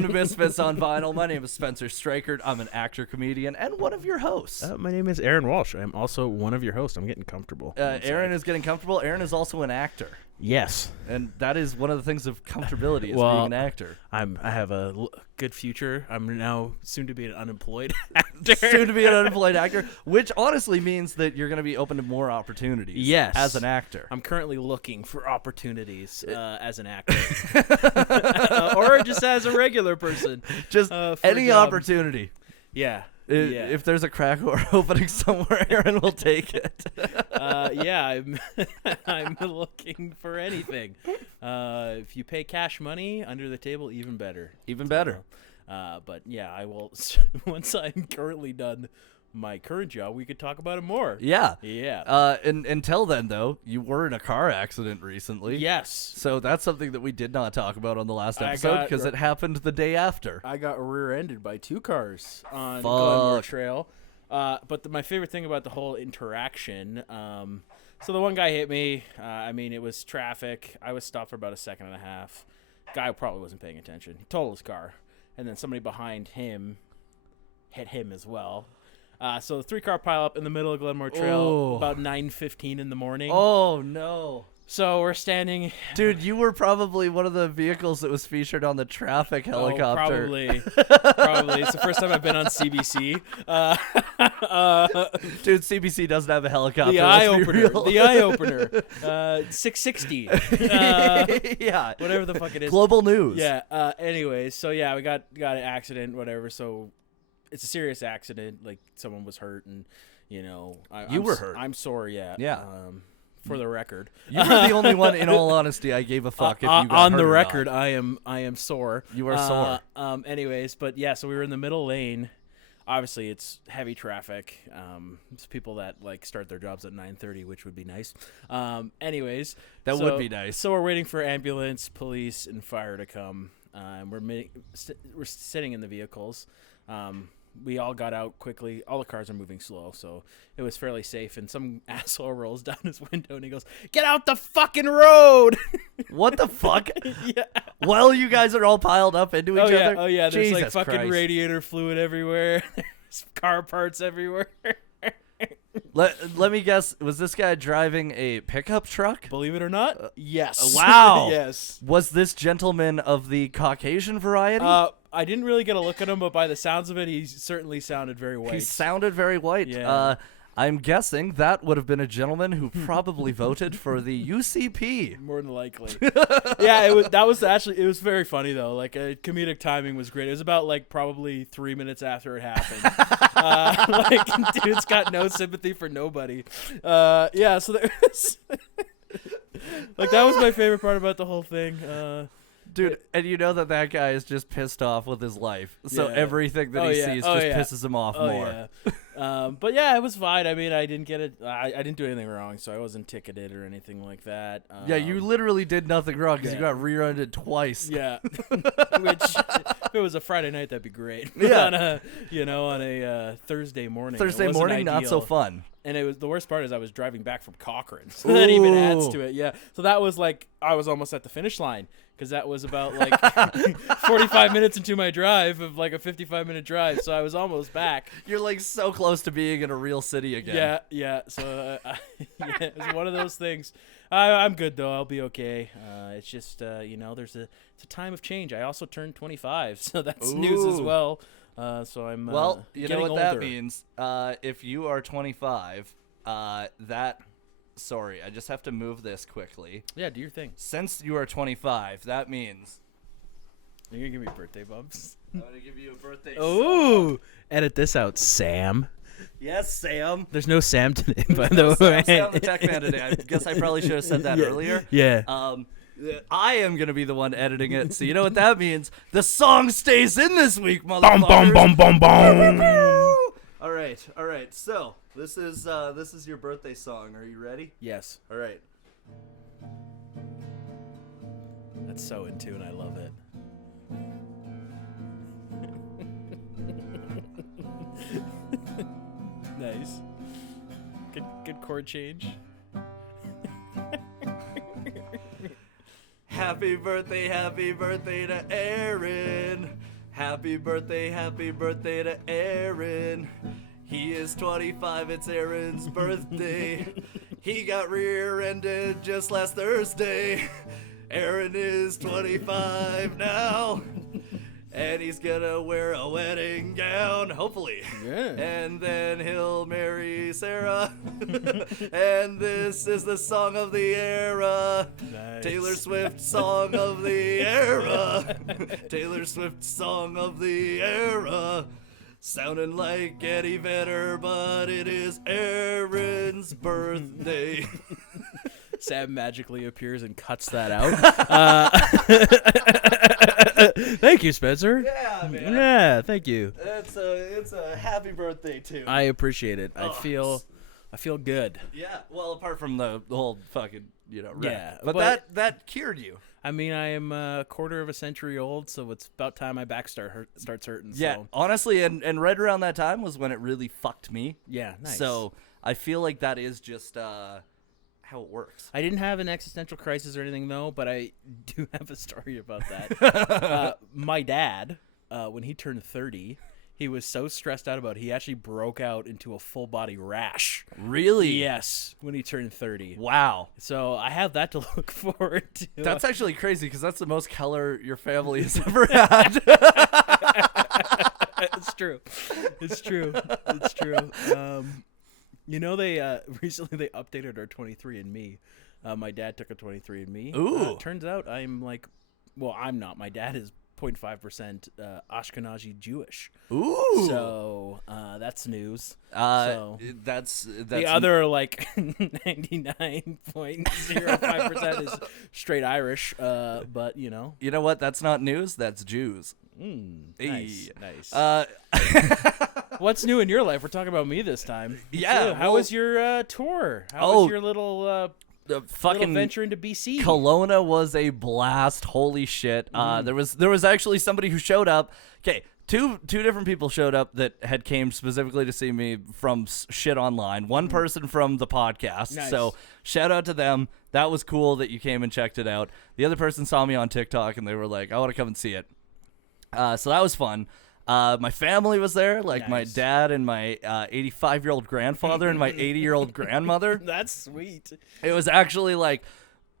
Welcome to Misfits on Vinyl. My name is Spencer Streichert. I'm an actor, comedian, and one of your hosts. My name is Aaron Walsh. I'm also one of your hosts. I'm getting comfortable. Aaron is getting comfortable. Aaron is also an actor. Yes. And that is one of the things of comfortability is being an actor. I have a good future. I'm now soon to be an unemployed actor. Soon to be an unemployed actor, which honestly means that you're going to be open to more opportunities. Yes. As an actor. I'm currently looking for opportunities as an actor. Or just as a regular person. Just any opportunity. Yeah. If there's a crack whore opening somewhere, Aaron will take it. I'm looking for anything. If you pay cash money under the table, even better. Even better. But yeah, I will. Once I'm currently done my current job, we could talk about it more. Yeah. Yeah. And until then, though, you were in a car accident recently. Yes. So that's something that we did not talk about on the last episode because it happened the day after. I got rear-ended by two cars on Glenmore Trail. But my favorite thing about the whole interaction, so the one guy hit me. It was traffic. I was stopped for about a second and a half. Guy probably wasn't paying attention. He totaled his car. And then somebody behind him hit him as well. So the 3-car pileup in the middle of Glenmore Trail about 9:15 in the morning. Oh, no. So we're standing. Dude, you were probably one of the vehicles that was featured on the traffic helicopter. Probably. It's the first time I've been on CBC. Dude, CBC doesn't have a helicopter. The eye opener. 660. Yeah. Whatever the fuck it is. Global news. Yeah. Anyways, so yeah, we got an accident, whatever. So it's a serious accident. Like someone was hurt, and you were hurt. I'm sore. Yeah. Yeah. For the record, you were the only one. In all honesty, I gave a fuck if you got on hurt the or record. not. I am sore. You are sore. Anyways, but yeah, so we were in the middle lane. Obviously, it's heavy traffic. It's people that start their jobs at 9:30, which would be nice. Anyways, that would be nice. So we're waiting for ambulance, police, and fire to come. And we're sitting in the vehicles. We all got out quickly. All the cars are moving slow, so it was fairly safe. And some asshole rolls down his window and he goes, "Get out the fucking road!" What the fuck? Yeah. While you guys are all piled up into each other? Oh, yeah. There's Jesus fucking Christ. radiator fluid everywhere. There's car parts everywhere. Let me guess. Was this guy driving a pickup truck? Believe it or not, yes. Wow. Yes. Was this gentleman of the Caucasian variety? I didn't really get a look at him, but by the sounds of it, he certainly sounded very white. He sounded very white. Yeah. I'm guessing that would have been a gentleman who probably voted for the UCP. More than likely. Yeah, it was very funny though. Comedic timing was great. It was about probably 3 minutes after it happened. Dude's got no sympathy for nobody. Yeah, so there was that was my favorite part about the whole thing. Dude, and you know that guy is just pissed off with his life. So everything that he sees just pisses him off more. Yeah. But yeah, it was fine. I didn't get it. I didn't do anything wrong, so I wasn't ticketed or anything like that. Yeah, you literally did nothing wrong because you got rear-ended twice. Yeah. Which, if it was a Friday night, that'd be great. But yeah. on a Thursday morning. Thursday morning, not so fun. And it was the worst part is I was driving back from Cochrane, so that even adds to it. Yeah. So that was I was almost at the finish line. Because that was about 45 minutes into my drive of a 55-minute drive, so I was almost back. You're so close to being in a real city again. Yeah. So it was one of those things. I'm good though. I'll be okay. It's just it's a time of change. I also turned 25, so that's news as well. So I'm you know what older. that means. If you are 25, Sorry, I just have to move this quickly. Yeah, do your thing. Since you are 25, that means... You're going to give me birthday bumps? I'm going to give you a birthday song. Edit this out, Sam. Yes, Sam. There's no Sam today, by the way. Sam the Tech Man today. I guess I probably should have said that earlier. Yeah. I am going to be the one editing it, so you know what that means. The song stays in this week, motherfuckers. Bum, bum, bum, bum, bum. All right. So this is your birthday song. Are you ready? Yes. All right. That's so in tune. I love it. Nice. Good chord change. Happy birthday to Aaron. happy birthday to Aaron. He is 25, it's Aaron's birthday. He got rear-ended just last Thursday. Aaron is 25 now. And he's gonna wear a wedding gown, hopefully. Yeah. And then he'll marry Sarah. And this is the song of the era. Nice. Taylor Swift song of the era. Taylor Swift song of the era. Sounding like Eddie Vedder, but it is Aaron's birthday. Sam magically appears and cuts that out. Thank you, Spencer. Yeah, man. Yeah, thank you. It's a happy birthday too. I appreciate it. I feel good. Yeah. Well, apart from the whole fucking wreck. Yeah, but that cured you. I mean, I am a quarter of a century old, so it's about time my back starts hurting. Yeah, so. honestly, and right around that time was when it really fucked me. Yeah, nice. So I feel like that is just how it works. I didn't have an existential crisis or anything, though, but I do have a story about that. My dad, when he turned 30, he was so stressed out about it, he actually broke out into a full-body rash. Really? Yes, when he turned 30. Wow. So I have that to look forward to. That's actually crazy because that's the most color your family has ever had. It's true. It's true. It's true. They recently they updated our 23andMe. My dad took a 23andMe. Ooh. Turns out I'm not. My dad is 0.5% Ashkenazi Jewish. Ooh. So that's news. That's the other 99.05% is straight Irish. But you know what? That's not news. That's Jews. Nice. Hey. What's new in your life? We're talking about me this time. Yeah. How was your tour? How was your little fucking venture into BC? Kelowna was a blast. Holy shit. There was actually somebody who showed up. Okay, two different people showed up that had came specifically to see me from shit online. One person from the podcast. Nice. So shout out to them. That was cool that you came and checked it out. The other person saw me on TikTok and they were like, I want to come and see it. So that was fun. My family was there, like my dad and my 85-year-old grandfather and my 80-year-old grandmother. That's sweet. It was actually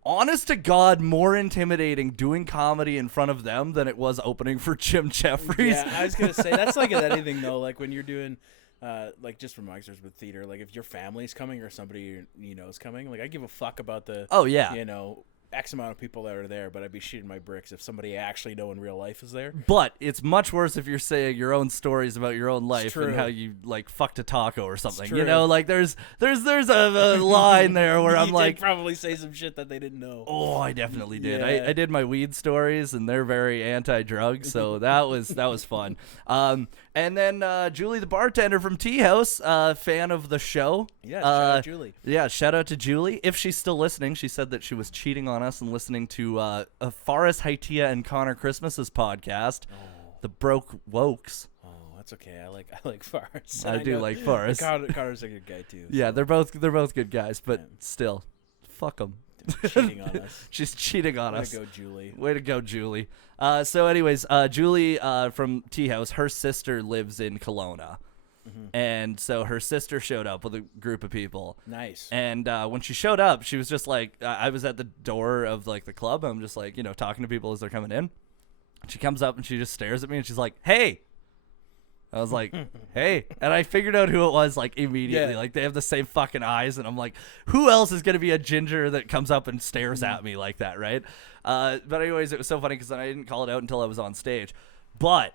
honest to God, more intimidating doing comedy in front of them than it was opening for Jim Jeffries. Yeah, I was gonna say that's like anything though. Like when you're doing, just from my experience with theater, like if your family's coming or somebody you know is coming, like I give a fuck about the X amount of people that are there, but I'd be shitting my bricks if somebody I actually know in real life is there. But it's much worse if you're saying your own stories about your own life and how you fucked a taco or something. There's a line there where I'm you like, did probably say some shit that they didn't know. Oh, I definitely did. Yeah. I did my weed stories and they're very anti-drug, so that was fun. And then Julie, the bartender from Tea House, fan of the show. Yeah, shout out Julie. Yeah, shout out to Julie. If she's still listening, she said that she was cheating on us and listening to Faris Haitia and Connor Christmas's podcast, The Broke Wokes. Oh, that's okay. I like Faris. I do like Faris. Connor's a good guy too. Yeah, so. they're both good guys, but still, fuck them. Cheating on us. She's cheating on us. Way to go, Julie. Way to go, Julie. So anyways, Julie from Tea House, her sister lives in Kelowna. Mm-hmm. And so her sister showed up with a group of people. Nice. And when she showed up, she was just like, I was at the door of the club. I'm just talking to people as they're coming in. She comes up and she just stares at me and she's like, hey. I was like, hey. And I figured out who it was immediately. Yeah. They have the same fucking eyes. And I'm like, who else is going to be a ginger that comes up and stares at me like that, right? But anyways, it was so funny because I didn't call it out until I was on stage. But,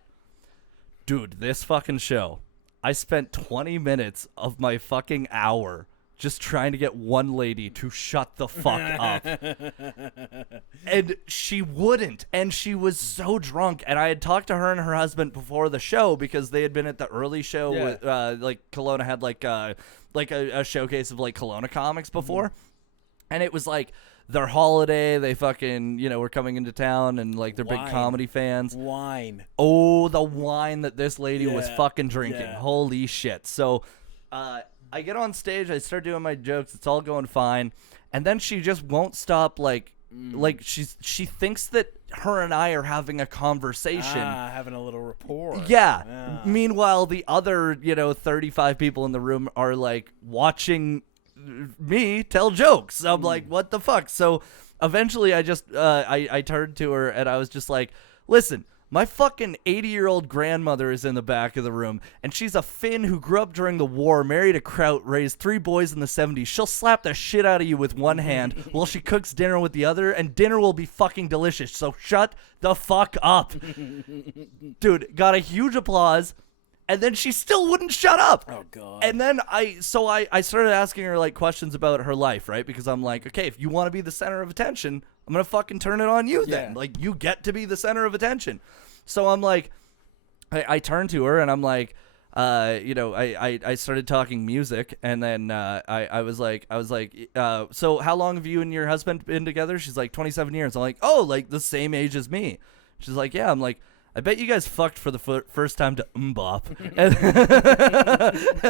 dude, this fucking show, I spent 20 minutes of my fucking hour just trying to get one lady to shut the fuck up. And she wouldn't. And she was so drunk. And I had talked to her and her husband before the show because they had been at the early show. Yeah. With, Kelowna had a showcase of Kelowna comics before. Mm-hmm. And it was their holiday. They fucking, were coming into town and they're big comedy fans. Wine. Oh, the wine that this lady was fucking drinking. Yeah. Holy shit. So, I get on stage, I start doing my jokes, it's all going fine, and then she just won't stop Like she thinks that her and I are having a conversation. Having a little rapport. Yeah. Meanwhile, the other, 35 people in the room are like watching me tell jokes. I'm like, what the fuck? So eventually I just, I turned to her and I was just like, listen, my fucking 80-year-old grandmother is in the back of the room, and she's a Finn who grew up during the war, married a Kraut, raised 3 boys in the 70s. She'll slap the shit out of you with one hand while she cooks dinner with the other, and dinner will be fucking delicious. So shut the fuck up. Dude, got a huge applause, and then she still wouldn't shut up. Oh, God. And then I started asking her, like, questions about her life, right? Because I'm like, okay, if you want to be the center of attention, I'm going to fucking turn it on you then. Like, you get to be the center of attention. So I'm like, I turned to her and I'm like, I started talking music, and then I was like, so how long have you and your husband been together? She's like, 27 years. I'm like, oh, like the same age as me. She's like, yeah. I'm like, I bet you guys fucked for the first time to bop. And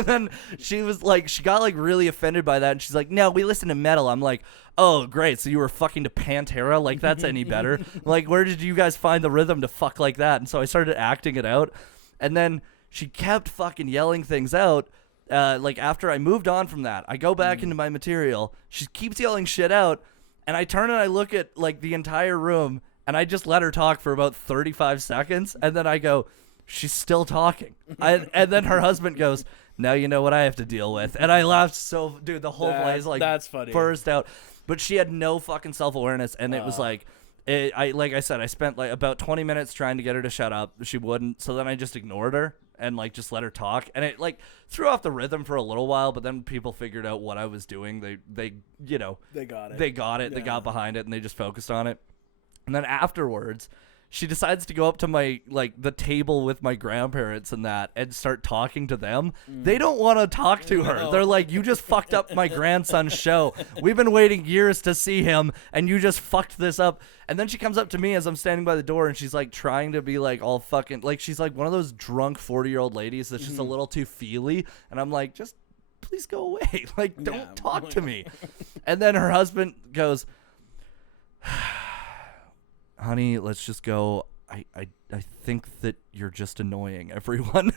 then she was like, she got like really offended by that, and she's like, no, we listen to metal. I'm like, oh, great. So you were fucking to Pantera? Like, that's any better? Like, where did you guys find the rhythm to fuck like that? And so I started acting it out, and then she kept fucking yelling things out. Like, after I moved on from that, I go back into my material. She keeps yelling shit out, and I turn and I look at like the entire room, and I just let her talk for about 35 seconds, and then I go, she's still talking. And then her husband goes, now you know what I have to deal with. And I laughed so, dude, the whole place like that's funny. Burst out. But she had no fucking self-awareness, and it was like, like I said, I spent like about 20 minutes trying to get her to shut up. She wouldn't, so then I just ignored her and like just let her talk, and it like threw off the rhythm for a little while. But then people figured out what I was doing. They got it. They got behind it, and they just focused on it. And then afterwards, she decides to go up to my, like, the table with my grandparents and that and start talking to them. They don't want to talk to her. They're like, you just fucked up my grandson's show. We've been waiting years to see him, and you just fucked this up. And then she comes up to me as I'm standing by the door, and she's, like, trying to be, like, all fucking, like, she's, like, one of those drunk 40-year-old ladies that's just a little too feely. And I'm like, just please go away. Like, don't talk to me. And then her husband goes, honey, let's just go. I think that you're just annoying everyone.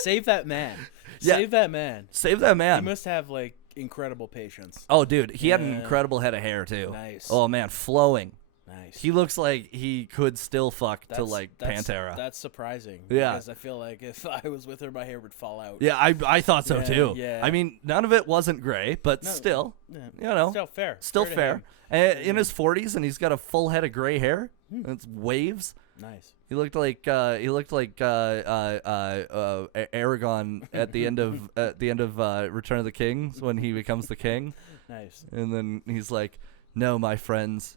Save that man. Yeah. Save that man. Save that man. He must have like incredible patience. Oh, dude, he had an incredible head of hair too. Nice. Oh man, flowing. Nice. He looks like he could still fuck to like Pantera. That's surprising. Yeah. Because I feel like if I was with her, my hair would fall out. Yeah, I thought so too. Yeah. I mean, none of it wasn't gray, but still, Still fair. Still fair. In his 40s, and he's got a full head of gray hair. It's waves. Nice. He looked like Aragon at the end of Return of the King when he becomes the king. Nice. And then he's like, "No, my friends,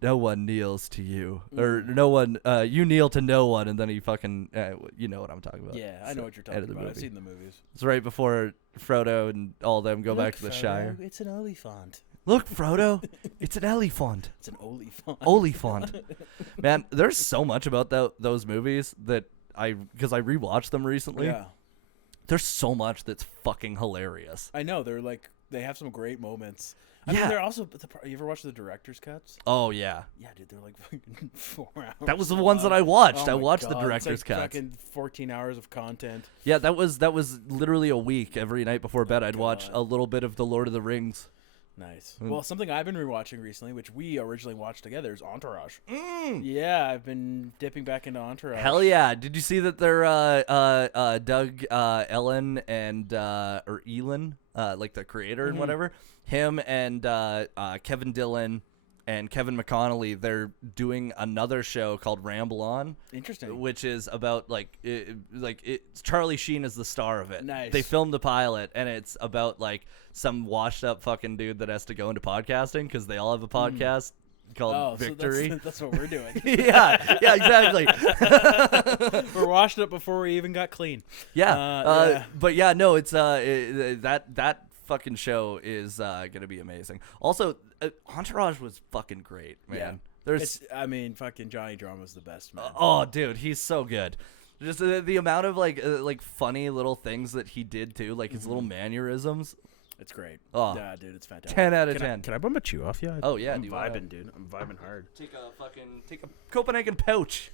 no one kneels to you, or no one. You kneel to no one." And then he fucking, you know what I'm talking about. Yeah, I know what you're talking about. I've seen the movies. It's right before Frodo and all of them go back to the Frodo, Shire. It's an olifant. Look, Frodo, it's an elephant. It's an olifant. Olifant. Man, there's so much about those movies that because I rewatched them recently. Yeah. There's so much that's fucking hilarious. I know. They have some great moments. I mean, they're also, you ever watch the director's cuts? Oh, yeah. Yeah, dude, they're like fucking 4 hours. That was the ones that I watched. Oh I watched God, the director's it's like cuts. Fucking 14 hours of content. Yeah, that was literally a week. Every night before bed, I'd watch a little bit of The Lord of the Rings. Nice. Well, something I've been rewatching recently, which we originally watched together, is Entourage. Yeah, I've been dipping back into Entourage. Hell yeah! Did you see that they're Doug Ellen and or Elon, like the creator and whatever, him and Kevin Dillon and Kevin McConnelly, they're doing another show called Ramble On. Interesting. Which is about Charlie Sheen is the star of it. Nice. They filmed the pilot, and it's about like some washed up fucking dude that has to go into podcasting because they all have a podcast called Victory. So that's what we're doing. yeah, exactly. We're washed up before we even got clean. Yeah. But yeah, no, it's that fucking show is gonna be amazing. Also, Entourage was fucking great, man. Yeah. Fucking Johnny Drama's the best, man. Oh, dude, he's so good. Just the amount of like funny little things that he did too, like his little mannerisms. It's great. Oh, yeah, dude, it's fantastic. 10 out of 10. Can I bum a chew off you? Oh, yeah. I'm dude, vibing, dude. I'm vibing hard. Take a Copenhagen pouch.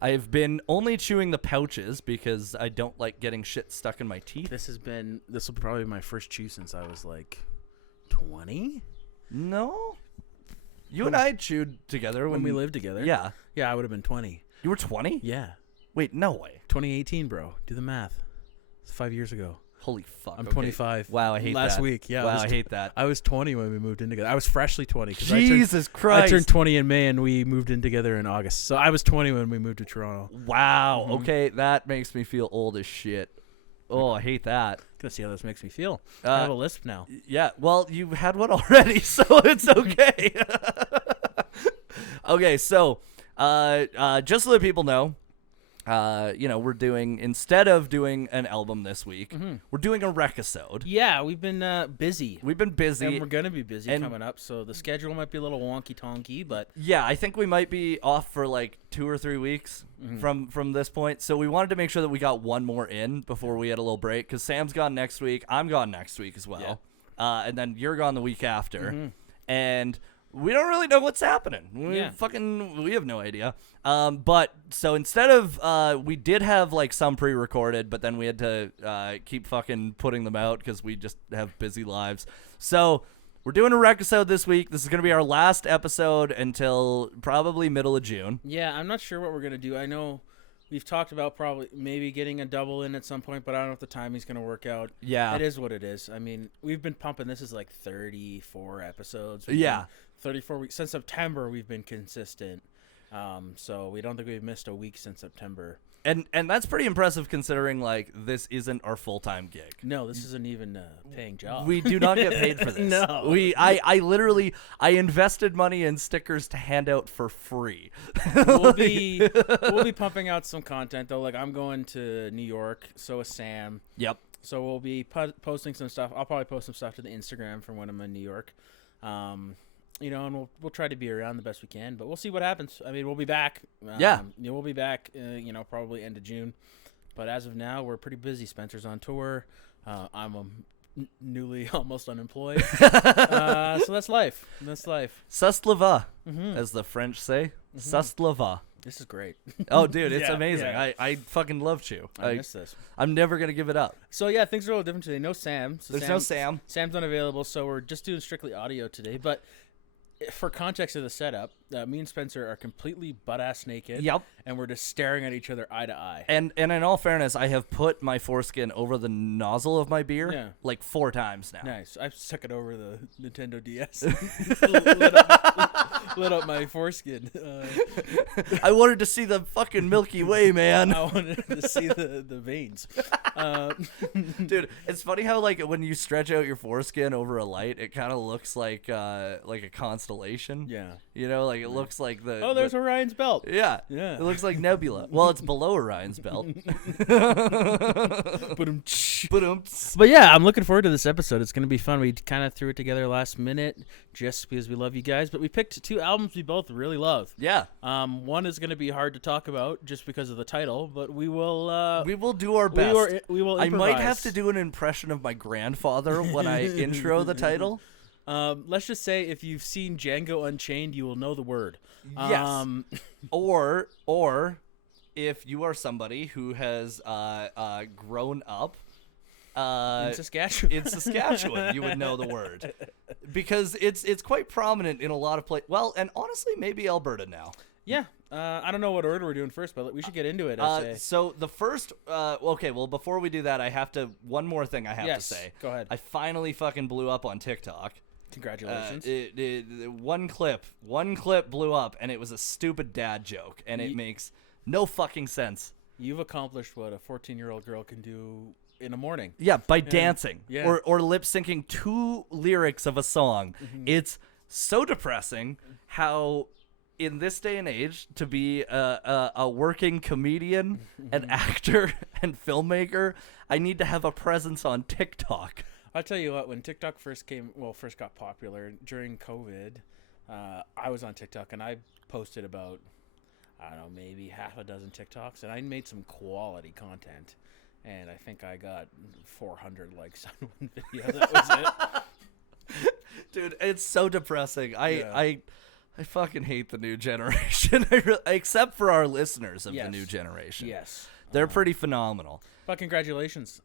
I've been only chewing the pouches because I don't like getting shit stuck in my teeth. This will probably be my first chew since I was like 20. No. You and I chewed together When we lived together. Yeah. Yeah, I would have been 20. You were 20? Yeah. Wait, no way. 2018, bro. Do the math. It's 5 years ago. Holy fuck. I'm okay. 25. Wow, I hate that. Last week, yeah. Wow, I hate that. I was 20 when we moved in together. I was freshly 20. Jesus Christ. I turned 20 in May, and we moved in together in August. So I was 20 when we moved to Toronto. Wow. Okay, that makes me feel old as shit. Oh, I hate that. Gonna see how this makes me feel. I have a lisp now. Yeah, well, you had one already, so it's okay. Okay, so just so that people know, we're doing, instead of doing an album this week, we're doing a Rec-isode. Yeah, we've been busy. We've been busy. And we're going to be busy coming up, so the schedule might be a little wonky-tonky, but... Yeah, I think we might be off for like 2 or 3 weeks from this point, so we wanted to make sure that we got one more in before we had a little break, because Sam's gone next week, I'm gone next week as well, and then you're gone the week after, and... we don't really know what's happening. We have no idea. But so instead of we did have like some pre-recorded, but then we had to keep fucking putting them out because we just have busy lives. So we're doing a Rec-isode this week. This is gonna be our last episode until probably middle of June. Yeah, I'm not sure what we're gonna do. I know we've talked about probably maybe getting a double in at some point, but I don't know if the timing's gonna work out. Yeah, it is what it is. I mean, we've been pumping. This is like 34 episodes. 34 weeks since September. We've been consistent, so we don't think we've missed a week since September. And that's pretty impressive considering like this isn't our full-time gig. No, this isn't even a paying job. We do not get paid for this. No, I literally invested money in stickers to hand out for free. we'll be pumping out some content though. Like I'm going to New York, so is Sam. Yep. So we'll be posting some stuff. I'll probably post some stuff to the Instagram from when I'm in New York. And we'll try to be around the best we can, but we'll see what happens. I mean, we'll be back. We'll be back. Probably end of June. But as of now, we're pretty busy. Spencer's on tour. I'm newly almost unemployed. So that's life. That's life. Ça se leva, as the French say. Ça se leva. This is great. Oh, dude, it's amazing. Yeah. I fucking love Chew. I miss this. I'm never going to give it up. So, yeah, things are a little different today. No Sam. There's no Sam. Sam's unavailable, so we're just doing strictly audio today. But for context of the setup, me and Spencer are completely butt-ass naked. Yep. And we're just staring at each other eye to eye. And in all fairness, I have put my foreskin over the nozzle of my beer like 4 times now. Nice. I've stuck it over the Nintendo DS. lit up my foreskin. I wanted to see the fucking Milky Way, man. I wanted to see the veins. Dude, it's funny how like when you stretch out your foreskin over a light, it kind of looks like a constellation. Yeah. You know, like it looks like the... Oh, there's Orion's belt. Yeah. Yeah. It looks like Nebula. Well, it's below Orion's belt. But yeah, I'm looking forward to this episode. It's going to be fun. We kind of threw it together last minute just because we love you guys. But we picked 2 albums we both really love. Yeah. One is going to be hard to talk about just because of the title, but we will do our best. We will I improvise. might have to do an impression of my grandfather when I intro the title. Let's just say if you've seen Django Unchained, you will know the word. Yes. Or if you are somebody who has grown up in Saskatchewan. You would know the word because it's quite prominent in a lot of places. Well, and honestly, maybe Alberta now. Yeah. I don't know what order we're doing first, but we should get into it. So the first, before we do that, one more thing I have to say. Go ahead. I finally fucking blew up on TikTok. Congratulations. One clip blew up, and it was a stupid dad joke, and it makes no fucking sense. You've accomplished what a 14-year-old girl can do in a morning. Yeah, by dancing. Yeah. Or lip syncing 2 lyrics of a song. It's so depressing how in this day and age to be a working comedian, an actor, and filmmaker, I need to have a presence on TikTok. I'll tell you what, when TikTok first got popular during COVID, I was on TikTok and I posted about, I don't know, maybe half a dozen TikToks, and I made some quality content. and I think I got 400 likes on one video. That was it. Dude, it's so depressing. I fucking hate the new generation. Except for our listeners of the new generation. Yes. They're pretty phenomenal. But congratulations.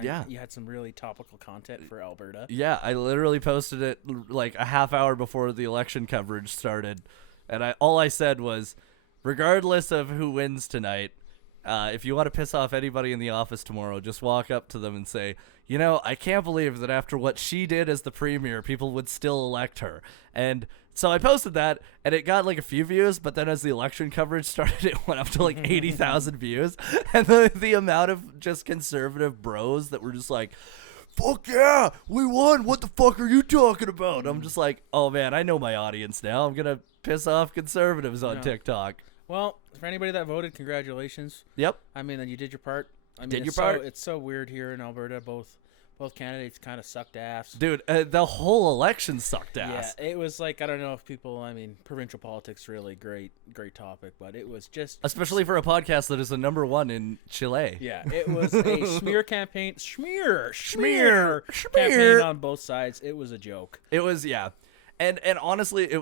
Yeah. You had some really topical content for Alberta. Yeah, I literally posted it like a half hour before the election coverage started. And all I said was, regardless of who wins tonight, if you want to piss off anybody in the office tomorrow, just walk up to them and say, you know, I can't believe that after what she did as the premier, people would still elect her. And so I posted that, and it got like a few views, but then as the election coverage started, it went up to like 80,000 views. And the amount of just conservative bros that were just like, fuck yeah, we won. What the fuck are you talking about? I'm just like, oh man, I know my audience now. I'm going to piss off conservatives on TikTok. Well, for anybody that voted, congratulations. Yep. I mean, then you did your part. I mean, Did your part. It's so weird here in Alberta. Both candidates kind of sucked ass. Dude, the whole election sucked ass. Yeah, it was like, I don't know if people, I mean, provincial politics, really great topic, but it was just... Especially for a podcast that is the #1 in Chile. Yeah, it was a smear campaign. Smear campaign on both sides. It was a joke. It was, yeah. And honestly,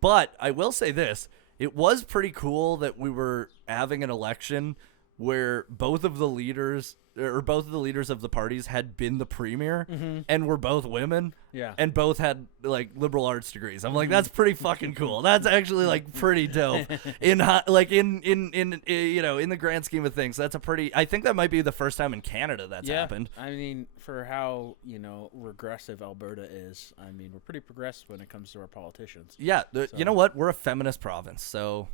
but I will say this. It was pretty cool that we were having an election where both of the leaders of the parties had been the premier and were both women. Yeah. And both had like liberal arts degrees. I'm like, that's pretty fucking cool. That's actually like pretty dope in the grand scheme of things. That's I think that might be the first time in Canada that's happened. I mean, for how, regressive Alberta is, I mean, we're pretty progressive when it comes to our politicians. Yeah. You know what? We're a feminist province. So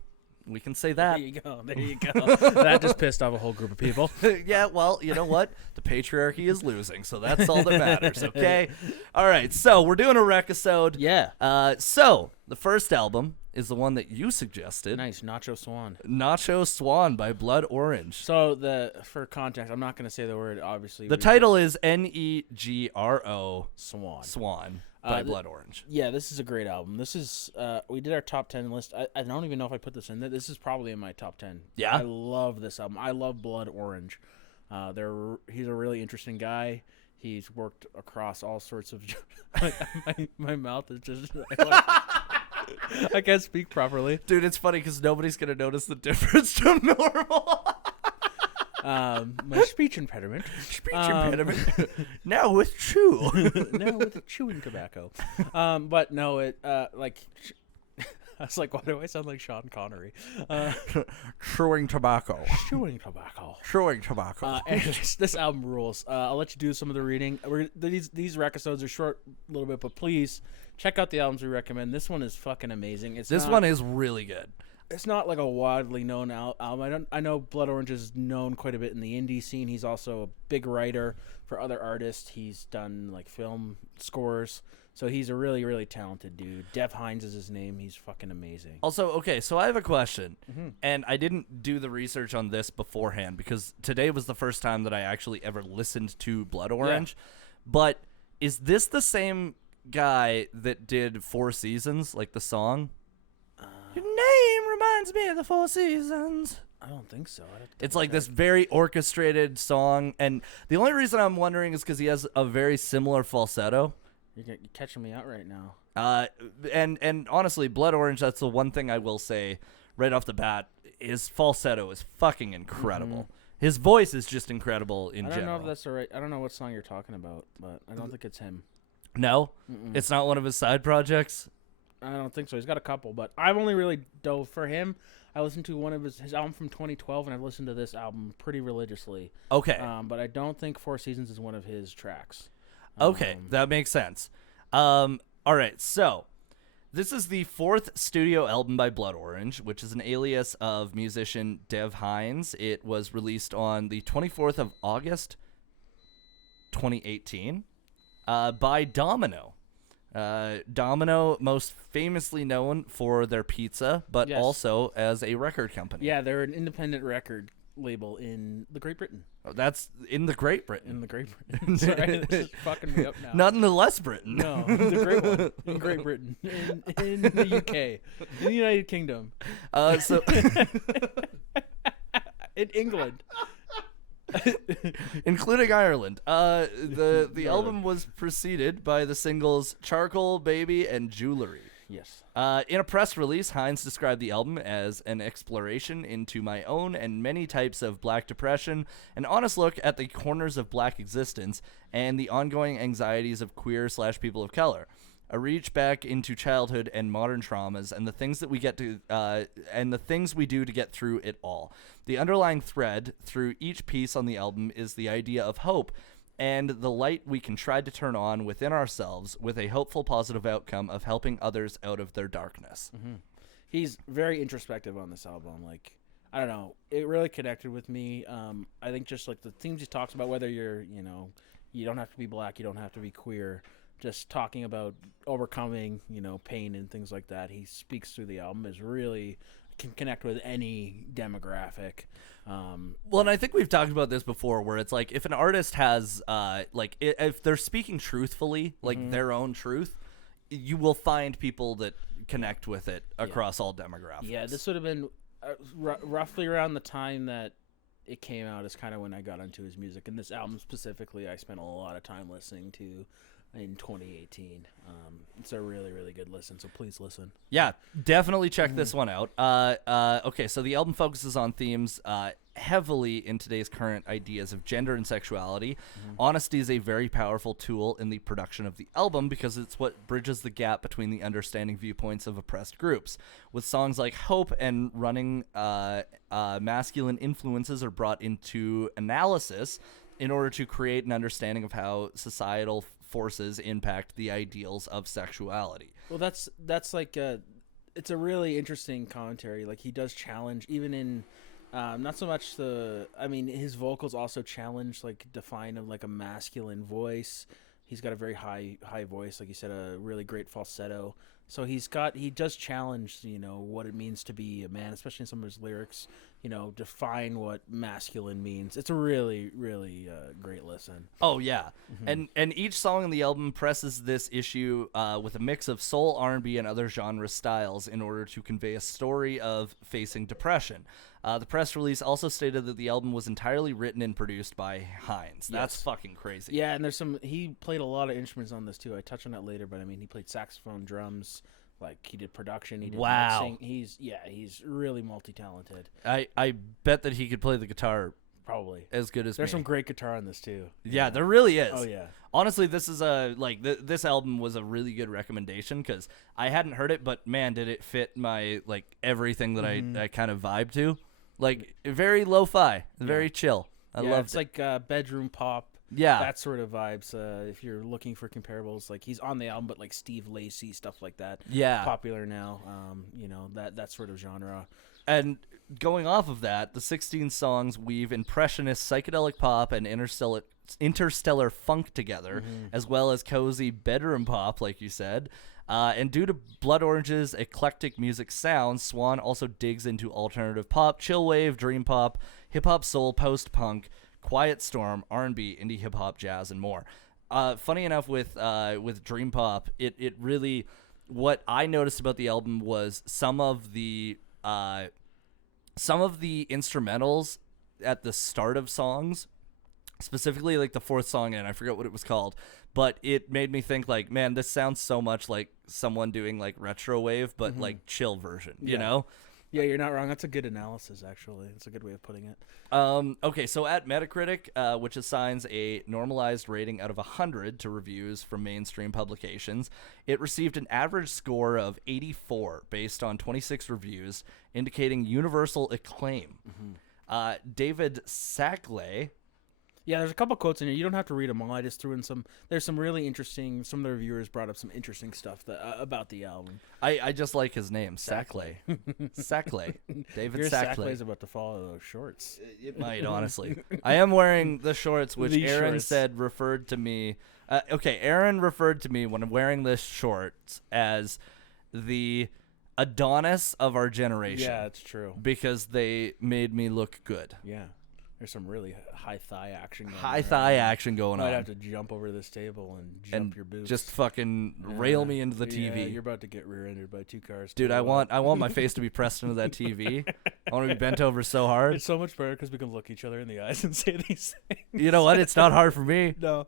we can say that. There you go. That just pissed off a whole group of people. Yeah, well, you know what? The patriarchy is losing, so that's all that matters, okay? All right, so we're doing a Rec-isode. Yeah. So the first album is the one that you suggested. Nice, Nacho Swan. Nacho Swan by Blood Orange. So for context, I'm not going to say the word, obviously. The title is Negro Swan. By Blood Orange. Yeah, this is a great album. This is, we did our top 10 list. I don't even know if I put this in. This is probably in my top 10. Yeah? I love this album. I love Blood Orange. He's a really interesting guy. He's worked across all sorts of... my mouth is just... I can't speak properly. Dude, it's funny because nobody's going to notice the difference from normal. My speech impediment. Now with chew. Now with chewing tobacco. But no, I was like, why do I sound like Sean Connery? Chewing tobacco. Chewing tobacco. Chewing tobacco. Anyways, this album rules. I'll let you do some of the reading. These Rec-isodes are short a little bit, but please check out the albums we recommend. This one is fucking amazing. This one is really good. It's not like a widely known album. I know Blood Orange is known quite a bit in the indie scene. He's also a big writer for other artists. He's done like film scores. So he's a really, really talented dude. Dev Hines is his name. He's fucking amazing. Also, okay, so I have a question. And I didn't do the research on this beforehand because today was the first time that I actually ever listened to Blood Orange. Yeah. But is this the same guy that did Four Seasons, like the song? Your name reminds me of the Four Seasons. I don't think so. It's like this very orchestrated song. And the only reason I'm wondering is because he has a very similar falsetto. You're catching me out right now. And honestly, Blood Orange, that's the one thing I will say right off the bat. His falsetto is fucking incredible. His voice is just incredible in general. I don't know if that's the right... I don't know what song you're talking about, but I don't think it's him. No? It's not one of his side projects? I don't think so. He's got a couple, but I've only really dove for him. I listened to one of his album from 2012, and I've listened to this album pretty religiously. Okay. But I don't think Four Seasons is one of his tracks. Okay, that makes sense. All right, so this is the 4th studio album by Blood Orange, which is an alias of musician Dev Hines. It was released on the 24th of August, 2018, by Domino. Domino, most famously known for their pizza, but also as a record company. Yeah, they're an independent record label in the Great Britain. Oh, that's in the Great Britain. In the Great Britain. Sorry, this is fucking me up now. Not in the Less Britain. No, the Great one. In Great Britain. In the UK. In the United Kingdom. So in England. including Ireland. The album was preceded by the singles Charcoal Baby and Jewelry. Yes. In a press release, Hines described the album as an exploration into my own and many types of black depression, an honest look at the corners of black existence, and the ongoing anxieties of queer/people of color. A reach back into childhood and modern traumas and the things that we get to and the things we do to get through it all. The underlying thread through each piece on the album is the idea of hope and the light we can try to turn on within ourselves with a hopeful, positive outcome of helping others out of their darkness. Mm-hmm. He's very introspective on this album. Like, I don't know, it really connected with me. I think just like the themes he talks about, whether you're, you don't have to be black, you don't have to be queer. Just talking about overcoming, pain and things like that. He speaks through the album is really can connect with any demographic. Well, and I think we've talked about this before, where it's like if an artist has, if they're speaking truthfully, like their own truth, you will find people that connect with it across all demographics. Yeah, this would have been roughly around the time that it came out is kind of when I got into his music. And this album specifically, I spent a lot of time listening to in 2018. It's a really, really good listen, so please listen. Yeah, definitely check this one out. Okay, so the album focuses on themes heavily in today's current ideas of gender and sexuality. Honesty is a very powerful tool in the production of the album because it's what bridges the gap between the understanding viewpoints of oppressed groups. With songs like Hope and Running, masculine influences are brought into analysis in order to create an understanding of how societal forces impact the ideals of sexuality. Well, that's like it's a really interesting commentary. Like he does challenge even in not so much his vocals also challenge like define of like a masculine voice. He's got a very high voice, like you said, a really great falsetto. So he does challenge, what it means to be a man, especially in some of his lyrics, define what masculine means. It's a really, really great listen. Oh, yeah. And each song on the album presses this issue with a mix of soul, R&B, and other genre styles in order to convey a story of facing depression. The press release also stated that the album was entirely written and produced by Hines. That's fucking crazy. Yeah, and he played a lot of instruments on this too. I touch on that later, but I mean, he played saxophone, drums, like he did production, he did mixing. He's really multi-talented. I bet that he could play the guitar probably as good as There's me. some great guitar on this too. Yeah, there really is. Oh yeah. Honestly, this is this album was a really good recommendation because I hadn't heard it, but man, did it fit my everything that I kind of vibe to. Like very lo-fi, very chill. I love it. It's like bedroom pop. Yeah, that sort of vibes. If you're looking for comparables, like he's on the album, but like Steve Lacy stuff like that. Yeah, popular now. That sort of genre. And going off of that, the 16 songs weave impressionist psychedelic pop and interstellar funk together, as well as cozy bedroom pop, like you said. And due to Blood Orange's eclectic music sound, Swan also digs into alternative pop, chill wave, dream pop, hip-hop soul, post-punk, quiet storm, R&B, indie hip-hop, jazz, and more. Funny enough, with dream pop, it really, what I noticed about the album was some of the instrumentals at the start of songs, specifically like the fourth song, and I forget what it was called, but it made me think like, man, this sounds so much like someone doing like retro wave, but like chill version, you know? Yeah, you're not wrong. That's a good analysis, actually. It's a good way of putting it. Okay, so at Metacritic, which assigns a normalized rating out of 100 to reviews from mainstream publications, it received an average score of 84 based on 26 reviews, indicating universal acclaim. David Sackley... Yeah, there's a couple quotes in here. You don't have to read them all. I just threw in some. There's some really interesting. Some of the reviewers brought up some interesting stuff about the album. I just like his name, Sackley. Sackley. David Your Sackley. Sackley's about to follow those shorts. It might, honestly. I am wearing the shorts, which Aaron said referred to me. Aaron referred to me when I'm wearing this shorts as the Adonis of our generation. Yeah, it's true. Because they made me look good. Yeah. There's some really high thigh action going on. High thigh action going Might on. have to jump over this table and jump your boots. Just fucking rail me into the TV. Yeah, you're about to get rear-ended by 2 cars. Dude, I want my face to be pressed into that TV. I want to be bent over so hard. It's so much better because we can look each other in the eyes and say these things. You know what? It's not hard for me. No.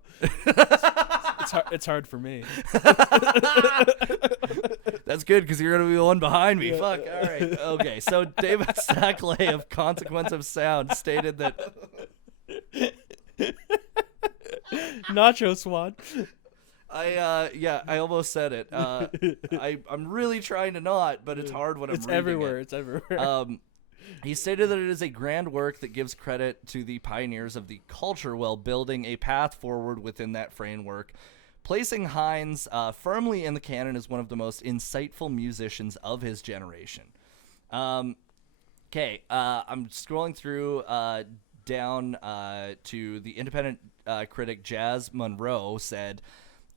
It's hard for me. That's good because you're going to be the one behind me. Fuck. All right. Okay. So David Sackley of Consequence of Sound stated that. Nacho Swan. I almost said it. I'm really trying to not, but it's hard when I'm reading everywhere. it. It's everywhere. He stated that it is a grand work that gives credit to the pioneers of the culture while building a path forward within that framework, placing Hines firmly in the canon as one of the most insightful musicians of his generation. Okay, I'm scrolling through down to the independent critic Jazz Monroe said,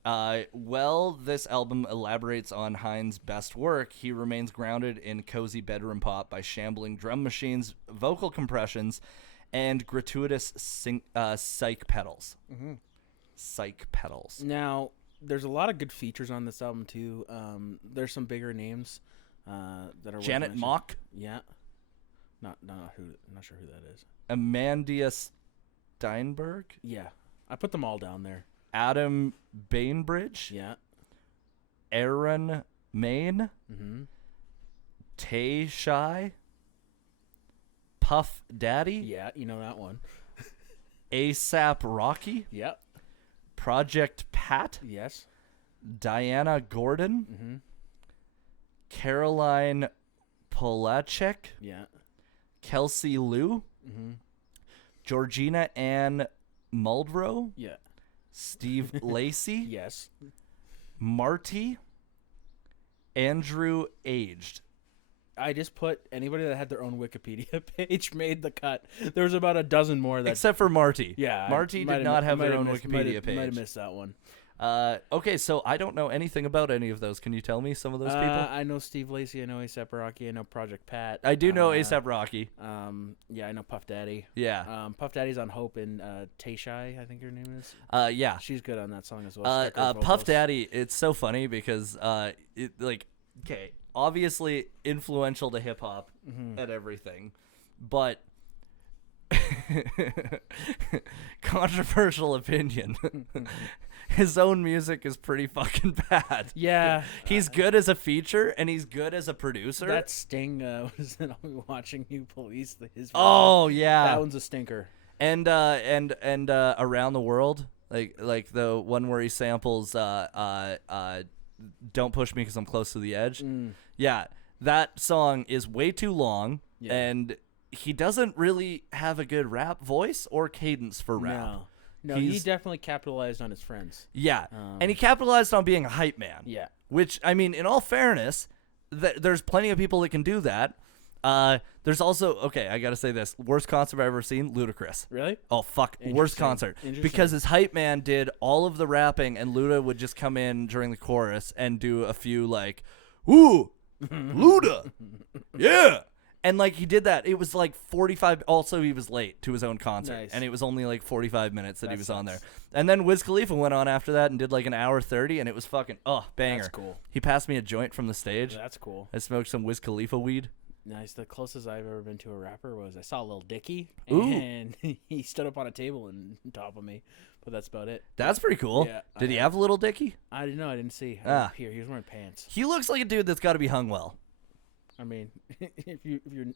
well, this album elaborates on Hines' best work. He remains grounded in cozy bedroom pop by shambling drum machines, vocal compressions, and gratuitous psych pedals. Mm-hmm. Psych pedals. Now, there's a lot of good features on this album, too. There's some bigger names that are Janet Mock? Yeah. Not sure who that is. Amandia Steinberg? Yeah. I put them all down there. Adam Bainbridge? Yeah. Aaron Main? Mm-hmm. Tay Shy? Puff Daddy? Yeah, you know that one. ASAP Rocky? Yep. Project Pat? Yes. Diana Gordon? Mm-hmm. Caroline Polacek? Yeah. Kelsey Lou? Mm-hmm. Georgina Ann Muldrow? Yeah. Steve Lacey? Yes. Marty? Andrew Aged. I just put anybody that had their own Wikipedia page made the cut. There was about a dozen more that. Except for Marty. Yeah. Marty did not have their own Wikipedia page. Might have missed that one. Okay, so I don't know anything about any of those. Can you tell me some of those people? I know Steve Lacey. I know A$AP Rocky. I know Project Pat. I do know A$AP Rocky. Yeah, I know Puff Daddy. Yeah. Puff Daddy's on Hope and Tay Shy, I think her name is. Yeah. She's good on that song as well. Puff Daddy, it's so funny because obviously influential to hip hop and everything, but controversial opinion. His own music is pretty fucking bad. Yeah. He's good as a feature and he's good as a producer. That Sting was in I'll Be Watching You Police. His oh yeah. That one's a stinker. And Around the World, like the one where he samples Don't Push Me 'Cause I'm Close to the Edge. Yeah, that song is way too long and he doesn't really have a good rap voice or cadence for rap. No, he definitely capitalized on his friends. Yeah, and he capitalized on being a hype man. Yeah. Which, I mean, in all fairness, there's plenty of people that can do that. There's also, okay, I gotta say this. Worst concert I've ever seen, Ludacris. Really? Oh, fuck. Worst concert. Because his hype man did all of the rapping, and Luda would just come in during the chorus and do a few, like, ooh, Luda, yeah. And, like, he did that. It was, like, 45. Also, he was late to his own concert. Nice. And it was only, like, 45 minutes that he was on there. sucks. And then Wiz Khalifa went on after that and did, like, an hour 30. And it was fucking, banger. That's cool. He passed me a joint from the stage. That's cool. I smoked some Wiz Khalifa weed. Nice. The closest I've ever been to a rapper was I saw Lil Dicky. Ooh. And he stood up on a table and top of me. But that's about it. That's pretty cool. Yeah, Did he have a little dicky? I didn't know. I didn't see. Here, he was wearing pants. He looks like a dude that's got to be hung well. I mean, if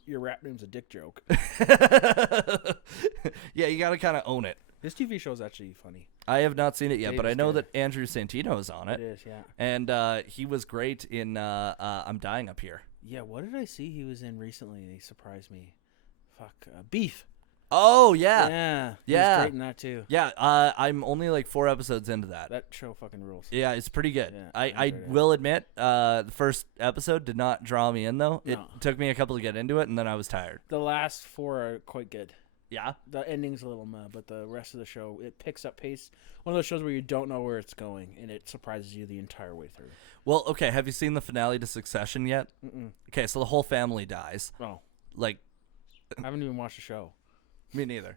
your rap name's a dick joke. Yeah, you got to kind of own it. This TV show is actually funny. I have not seen it yet, but David's I know good. that Andrew Santino is on it. It is, yeah. And he was great in I'm Dying Up Here. Yeah, what did I see he was in recently? He surprised me. Beef. Oh, yeah. Yeah. He Yeah. was great in that, too. Yeah, I'm only like 4 episodes into that. That show fucking rules. Yeah, it's pretty good. Yeah, I enjoyed it. will admit, the first episode did not draw me in, though. It No. took me a couple to get into it, and then I was tired. The last 4 are quite good. Yeah? The ending's a little meh, but the rest of the show, it picks up pace. One of those shows where you don't know where it's going, and it surprises you the entire way through. Well, okay, have you seen the finale to Succession yet? Mm-mm. Okay, so the whole family dies. Oh, Like, I haven't even watched the show. Me neither.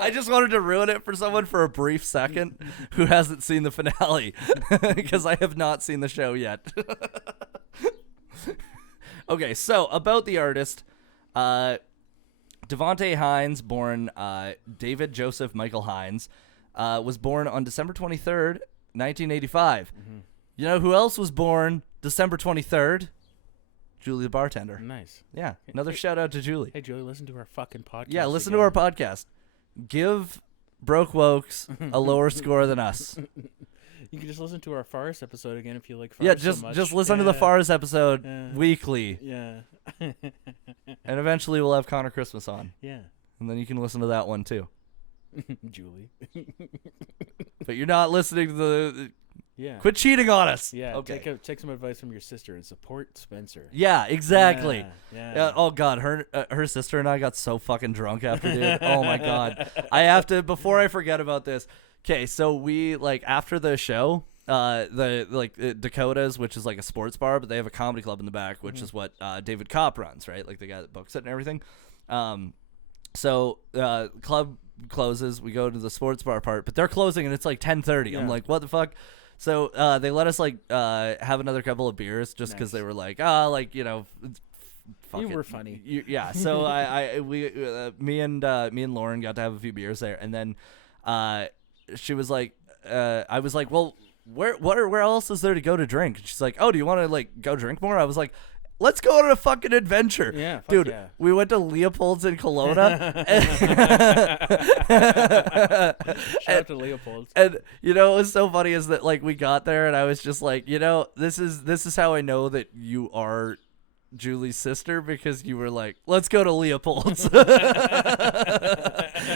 I just wanted to ruin it for someone for a brief second who hasn't seen the finale because I have not seen the show yet. Okay, so about the artist, Devontae Hines, born David Joseph Michael Hines, was born on December 23rd, 1985. Mm-hmm. You know who else was born December 23rd? Julie the bartender. Nice. Yeah, another shout out to Julie. Hey, Julie, listen to our fucking podcast. Yeah, listen to our podcast. Give Broke Wokes a lower score than us. You can just listen to our Forest episode again if you like Forest so much. Just listen to the Forest episode weekly. Yeah. And eventually we'll have Connor Christmas on. Yeah. And then you can listen to that one too. Julie. But you're not listening to the... Yeah. Quit cheating on us. Yeah. Okay. Take some advice from your sister and support Spencer. Yeah, exactly. Yeah. Oh God, her sister and I got so fucking drunk after, dude. Oh my God. I have to, before I forget about this. Okay, so we after the show, Dakota's, which is like a sports bar, but they have a comedy club in the back, which is what David Kopp runs, right? Like the guy that books it and everything. So club closes, we go to the sports bar part, but they're closing and it's like 10:30. Yeah. I'm like, what the fuck? So they let us have another couple of beers just because they were like, you were funny. Yeah. So me and Lauren got to have a few beers there, and then she was like, I was like, well, where else is there to go to drink? And she's like, oh, do you want to go drink more? I was like, let's go on a fucking adventure. Yeah, dude. Yeah. We went to Leopold's in Kelowna. Shout out to Leopold's. And what was so funny is that we got there and I was just like, this is how I know that you are Julie's sister, because you were like, let's go to Leopold's.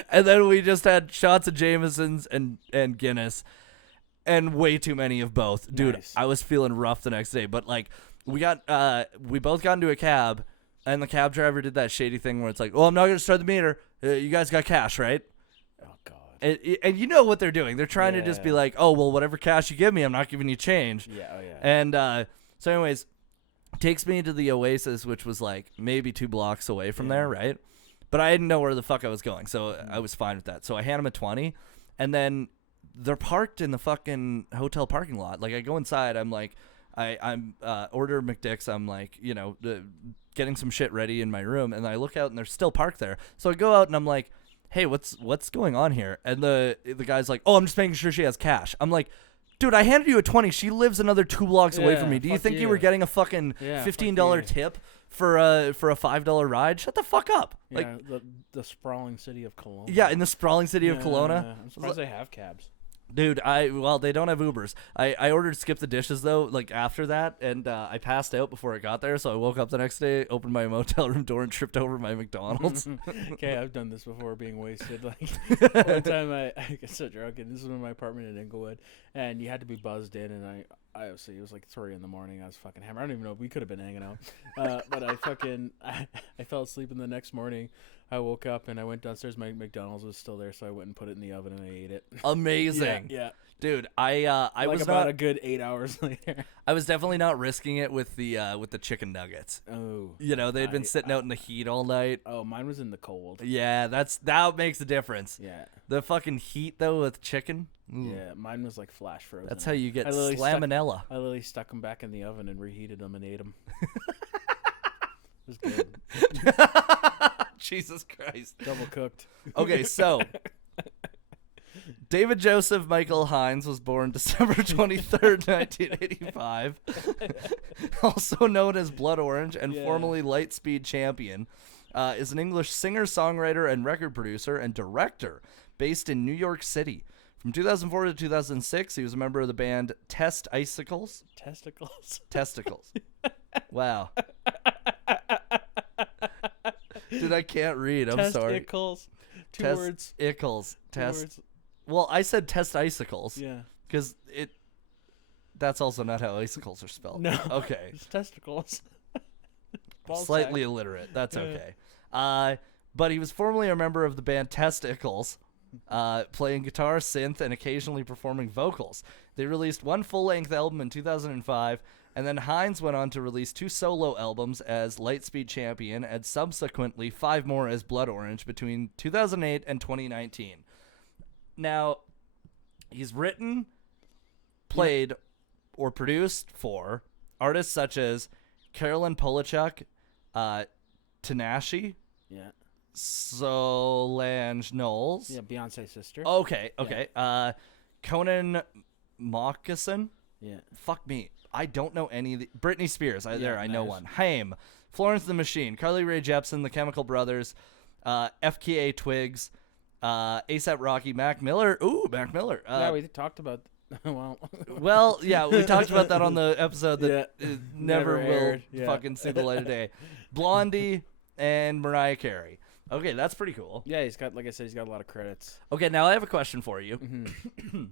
And then we just had shots of Jameson's and Guinness and way too many of both. Dude, nice. I was feeling rough the next day, but we both got into a cab, and the cab driver did that shady thing where it's like, "Oh, I'm not going to start the meter. You guys got cash, right?" Oh God. And you know what they're doing? They're trying to just be like, "Oh, well, whatever cash you give me, I'm not giving you change." Yeah. Oh yeah. And so, anyways, takes me to the Oasis, which was maybe 2 blocks away from there, right? But I didn't know where the fuck I was going, so I was fine with that. So I hand him a 20, and then they're parked in the fucking hotel parking lot. I go inside, I'm like. I'm order McDick's. I'm getting some shit ready in my room, and I look out and they're still parked there. So I go out and I'm like, "Hey, what's going on here?" And the guy's like, "Oh, I'm just making sure she has cash." I'm like, "Dude, I handed you a 20. She lives another 2 blocks away from me. Do you think you were getting a fucking $15 tip for a $5 ride? Shut the fuck up." Yeah, the sprawling city of Kelowna. Yeah, in the sprawling city of Kelowna. I'm surprised they have cabs. Dude, they don't have Ubers. I ordered Skip the Dishes, though, after that, and I passed out before I got there, so I woke up the next day, opened my motel room door, and tripped over my McDonald's. Okay, I've done this before, being wasted. One time I got so drunk, and this was in my apartment in Inglewood, and you had to be buzzed in, and I obviously, it was 3 a.m. I was fucking hammered. I don't even know. We could have been hanging out. But I fell asleep, and the next morning, I woke up and I went downstairs. My McDonald's was still there, so I went and put it in the oven and I ate it. Amazing. Yeah. Dude, I was about not a good 8 hours later. I was definitely not risking it with the chicken nuggets. Oh. They'd been sitting out in the heat all night. Oh, mine was in the cold. Yeah, that makes a difference. Yeah. The fucking heat though with chicken. Ooh. Yeah, mine was flash frozen. That's how you get salmonella. I literally stuck them back in the oven and reheated them and ate them. It was good. Jesus Christ. Double cooked. Okay, so David Joseph Michael Hines was born December 23rd, 1985. Also known as Blood Orange and formerly Lightspeed Champion, is an English singer, songwriter, and record producer and director based in New York City. From 2004 to 2006, he was a member of the band Testicles. Testicles. Wow. Dude, I can't read. I'm sorry. Testicles. Two words. Testicles. Words. Well, I said testicles. Yeah. Because that's also not how icicles are spelled. No. Okay. It's testicles. Slightly illiterate. That's okay. But he was formerly a member of the band Testicles, playing guitar, synth, and occasionally performing vocals. They released one full-length album in 2005 And then Hines went on to release 2 solo albums as Lightspeed Champion and subsequently 5 more as Blood Orange between 2008 and 2019. Now, he's written, played, or produced for artists such as Carolyn Polachuk, Tinashe, Yeah. Solange Knowles. Yeah, Beyonce's sister. Okay. Conan Moccasin. Yeah. Fuck me. I don't know any of the... Britney Spears. I know nice. one. Haim. Florence the Machine. Carly Rae Jepsen. The Chemical Brothers. FKA Twigs. A$AP Rocky. Mac Miller. Ooh, Mac Miller. Yeah, we talked about... well... Well, yeah, we talked about that on the episode that never will aired. Yeah. fucking see the light of day. Blondie and Mariah Carey. Okay, that's pretty cool. Yeah, he's got, like I said, he's got a lot of credits. Okay, now I have a question for you. Mm-hmm.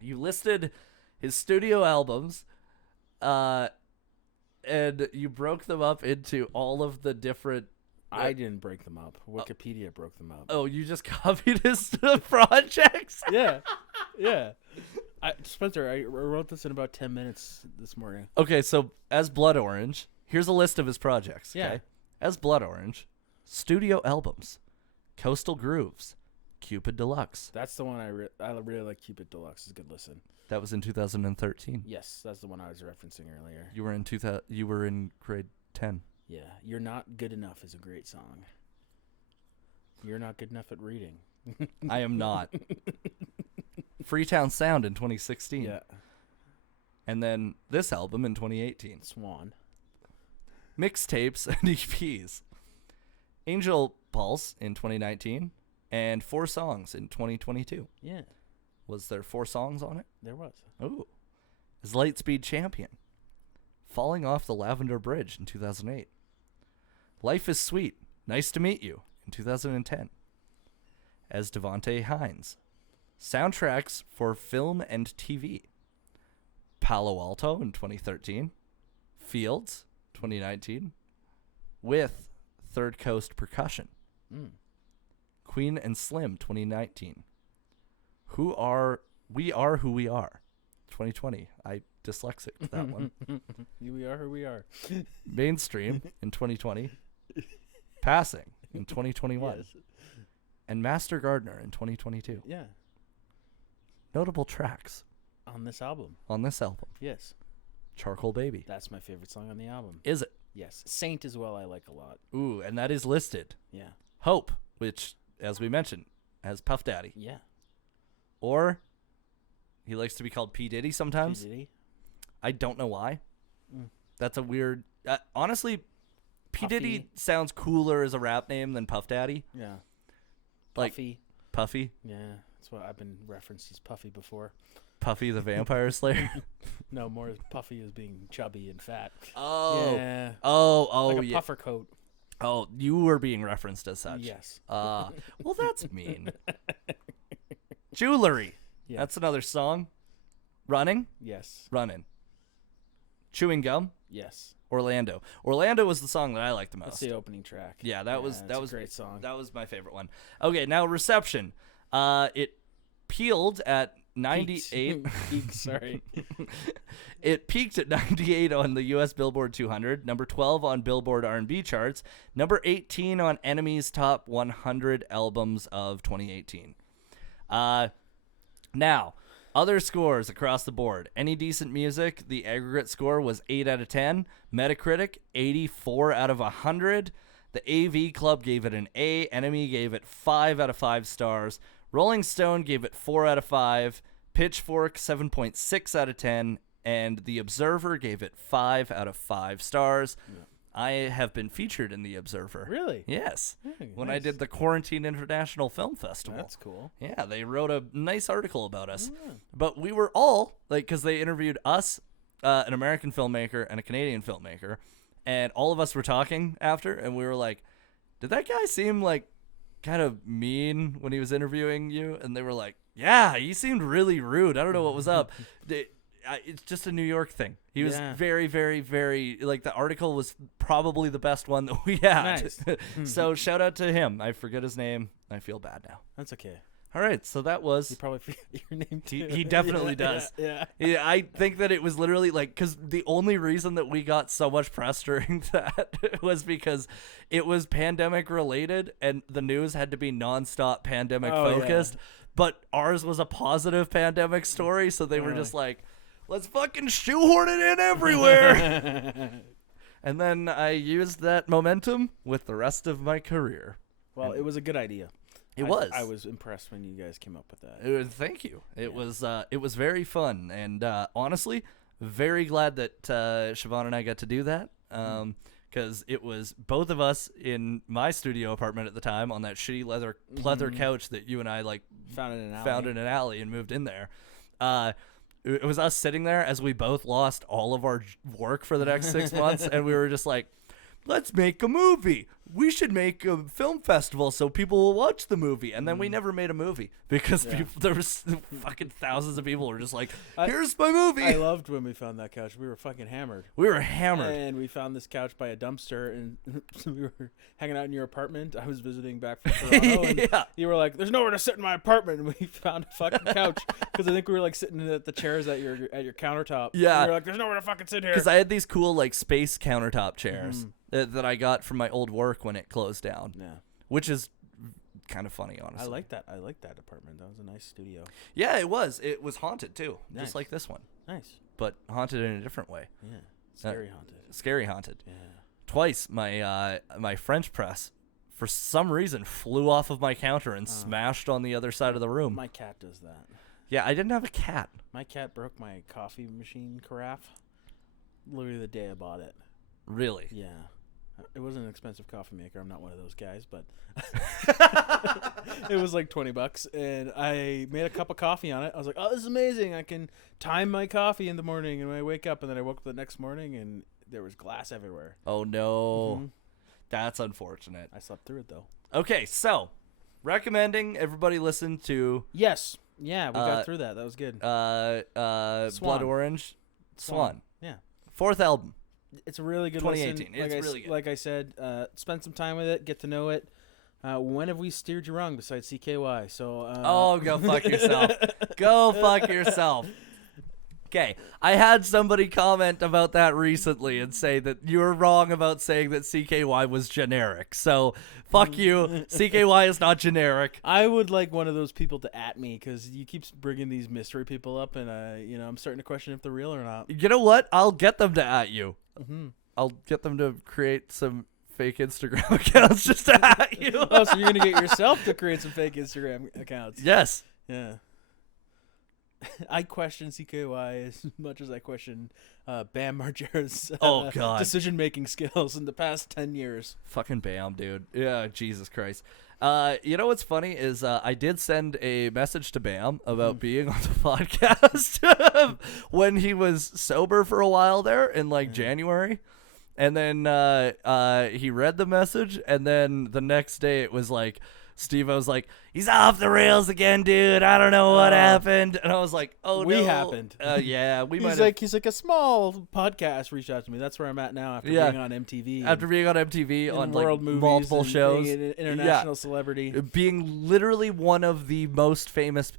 You listed his studio albums, and you broke them up into all of the different... I didn't break them up. Wikipedia broke them up. Oh, you just copied his projects? Yeah. Yeah. Spencer, I wrote this in about 10 minutes this morning. Okay, so as Blood Orange, here's a list of his projects. Yeah. Okay? As Blood Orange, studio albums, Coastal Grooves, Cupid Deluxe. That's the one I really like. Cupid Deluxe. It's a good listen. That was in 2013. Yes, that's the one I was referencing earlier. You were in grade 10. Yeah, You're Not Good Enough is a great song. You're not good enough at reading. I am not. Freetown Sound in 2016. Yeah. And then this album in 2018. Swan. Mixtapes and EPs. Angel Pulse in 2019 and 4 songs in 2022. Yeah. Was there 4 songs on it? There was. Ooh. As Lightspeed Champion. Falling Off the Lavender Bridge in 2008. Life is Sweet. Nice to Meet You in 2010. As Devontae Hines. Soundtracks for film and TV. Palo Alto in 2013. Fields 2019. With Third Coast Percussion. Queen and Slim 2019. We Are Who We Are 2020. I dyslexic that one. We are who we are. Mainstream in 2020. Passing in 2021. Yes. And Master Gardener in 2022. Yeah. Notable tracks On this album. on this album. Yes. Charcoal Baby. That's my favorite song on the album. Is it? Yes. Saint as well I like a lot. Ooh, and that is listed. Yeah. Hope, which, as we mentioned, has Puff Daddy. Yeah. Or he likes to be called P. Diddy sometimes. P. Diddy. I don't know why. Mm. That's a weird... honestly, P. Puffy. Diddy sounds cooler as a rap name than Puff Daddy. Yeah. Like Puffy. Puffy. Yeah. That's what I've been referenced as Puffy before. Puffy the Vampire Slayer. No, more as Puffy as being chubby and fat. Oh. Yeah. Oh, like a yeah. puffer coat. Oh, you were being referenced as such. Yes. Well, that's mean. Jewelry. Yeah. That's another song. Running. Yes. Running. Chewing Gum. Yes. Orlando. Orlando was the song that I liked the most. That's the opening track. Yeah, that was it's a great song. That was my favorite one. Okay, now Reception. It peeled at 98. Peaked, sorry. It peaked at 98 on the U.S. Billboard 200, number 12 on Billboard R&B charts, number 18 on Enemy's Top 100 Albums of 2018. Now, other scores across the board. Any Decent Music, the aggregate score was 8 out of 10. Metacritic, 84 out of 100. The AV Club gave it an A. Enemy gave it 5 out of 5 stars. Rolling Stone gave it 4 out of 5. Pitchfork, 7.6 out of 10. And The Observer gave it 5 out of 5 stars. Yeah. I have been featured in The Observer. Really? Yes. Hey, when nice. I did the Quarantine International Film Festival. That's cool. Yeah, they wrote a nice article about us. Yeah. But we were all, because they interviewed us, an American filmmaker and a Canadian filmmaker, and all of us were talking after, and we were like, did that guy seem like kind of mean when he was interviewing you? And they were like, yeah, he seemed really rude. I don't know what was up. It's just a New York thing. He was very, very, very, like, the article was probably the best one that we had. Nice. So shout out to him. I forget his name. I feel bad now. That's okay. All right, so that was. He probably forgot your name too. He definitely does. Yeah. Yeah, I think that it was literally like, because the only reason that we got so much press during that was because it was pandemic related and the news had to be nonstop pandemic focused. Yeah. But ours was a positive pandemic story, so they were just like, let's fucking shoehorn it in everywhere. And then I used that momentum with the rest of my career. Well, it was a good idea. It was. I was impressed when you guys came up with that. Thank you. It was very fun, and honestly, very glad that Siobhan and I got to do that. Because it was both of us in my studio apartment at the time on that shitty leather couch that you and I like Found in an alley and moved in there. It was us sitting there as we both lost all of our work for the next 6 months, and we were just like, let's make a movie. We should make a film festival so people will watch the movie. And then we never made a movie because there was fucking thousands of people who were just like, here's my movie. I loved when we found that couch. We were fucking hammered. And we found this couch by a dumpster, and we were hanging out in your apartment. I was visiting back from Toronto, and you were like, there's nowhere to sit in my apartment. And we found a fucking couch because I think we were like sitting at the chairs at your countertop. Yeah. And we were like, there's nowhere to fucking sit here. Because I had these cool like space countertop chairs that I got from my old work when it closed down. Yeah. Which is kind of funny, honestly. I like that apartment. That was a nice studio. Yeah, it was. It was haunted too, nice. just like this one. Nice. But haunted in a different way. Yeah. Scary haunted. Scary haunted. Yeah. Twice my French press for some reason flew off of my counter and smashed on the other side of the room. My cat does that. Yeah, I didn't have a cat. My cat broke my coffee machine carafe literally the day I bought it. Really? Yeah. It wasn't an expensive coffee maker. I'm not one of those guys, but it was like $20, and I made a cup of coffee on it. I was like, "Oh, this is amazing! I can time my coffee in the morning." And when I wake up, and then I woke up the next morning, and there was glass everywhere. Oh no, that's unfortunate. I slept through it though. Okay, so recommending everybody listen to. Yes, yeah, we got through that. That was good. Blood Orange, Swan. Yeah, 4th album. It's a really good 2018. listen. It's really good. Like I said, spend some time with it, get to know it. When have we steered you wrong besides CKY? So go fuck yourself. Go fuck yourself. Okay, I had somebody comment about that recently and say that you were wrong about saying that CKY was generic. So fuck you. CKY is not generic. I would like one of those people to at me because you keep bringing these mystery people up, and I'm starting to question if they're real or not. You know what? I'll get them to at you. I'll get them to create some fake Instagram accounts just to at you. Oh, so you're gonna get yourself to create some fake Instagram accounts? Yes. Yeah. I question CKY as much as I question Bam Margera's decision-making skills in the past 10 years. Fucking Bam, dude. Yeah, Jesus Christ. You know what's funny is I did send a message to Bam about being on the podcast when he was sober for a while there in January. And then he read the message, and then the next day it was like, Steve was like, he's off the rails again, dude. I don't know what happened. And I was like, oh, no. We happened. Yeah, we might have. He's like, a small podcast reached out to me. That's where I'm at now after being on MTV. After being on MTV on world movies multiple shows. Being an international celebrity. Being literally one of the most famous.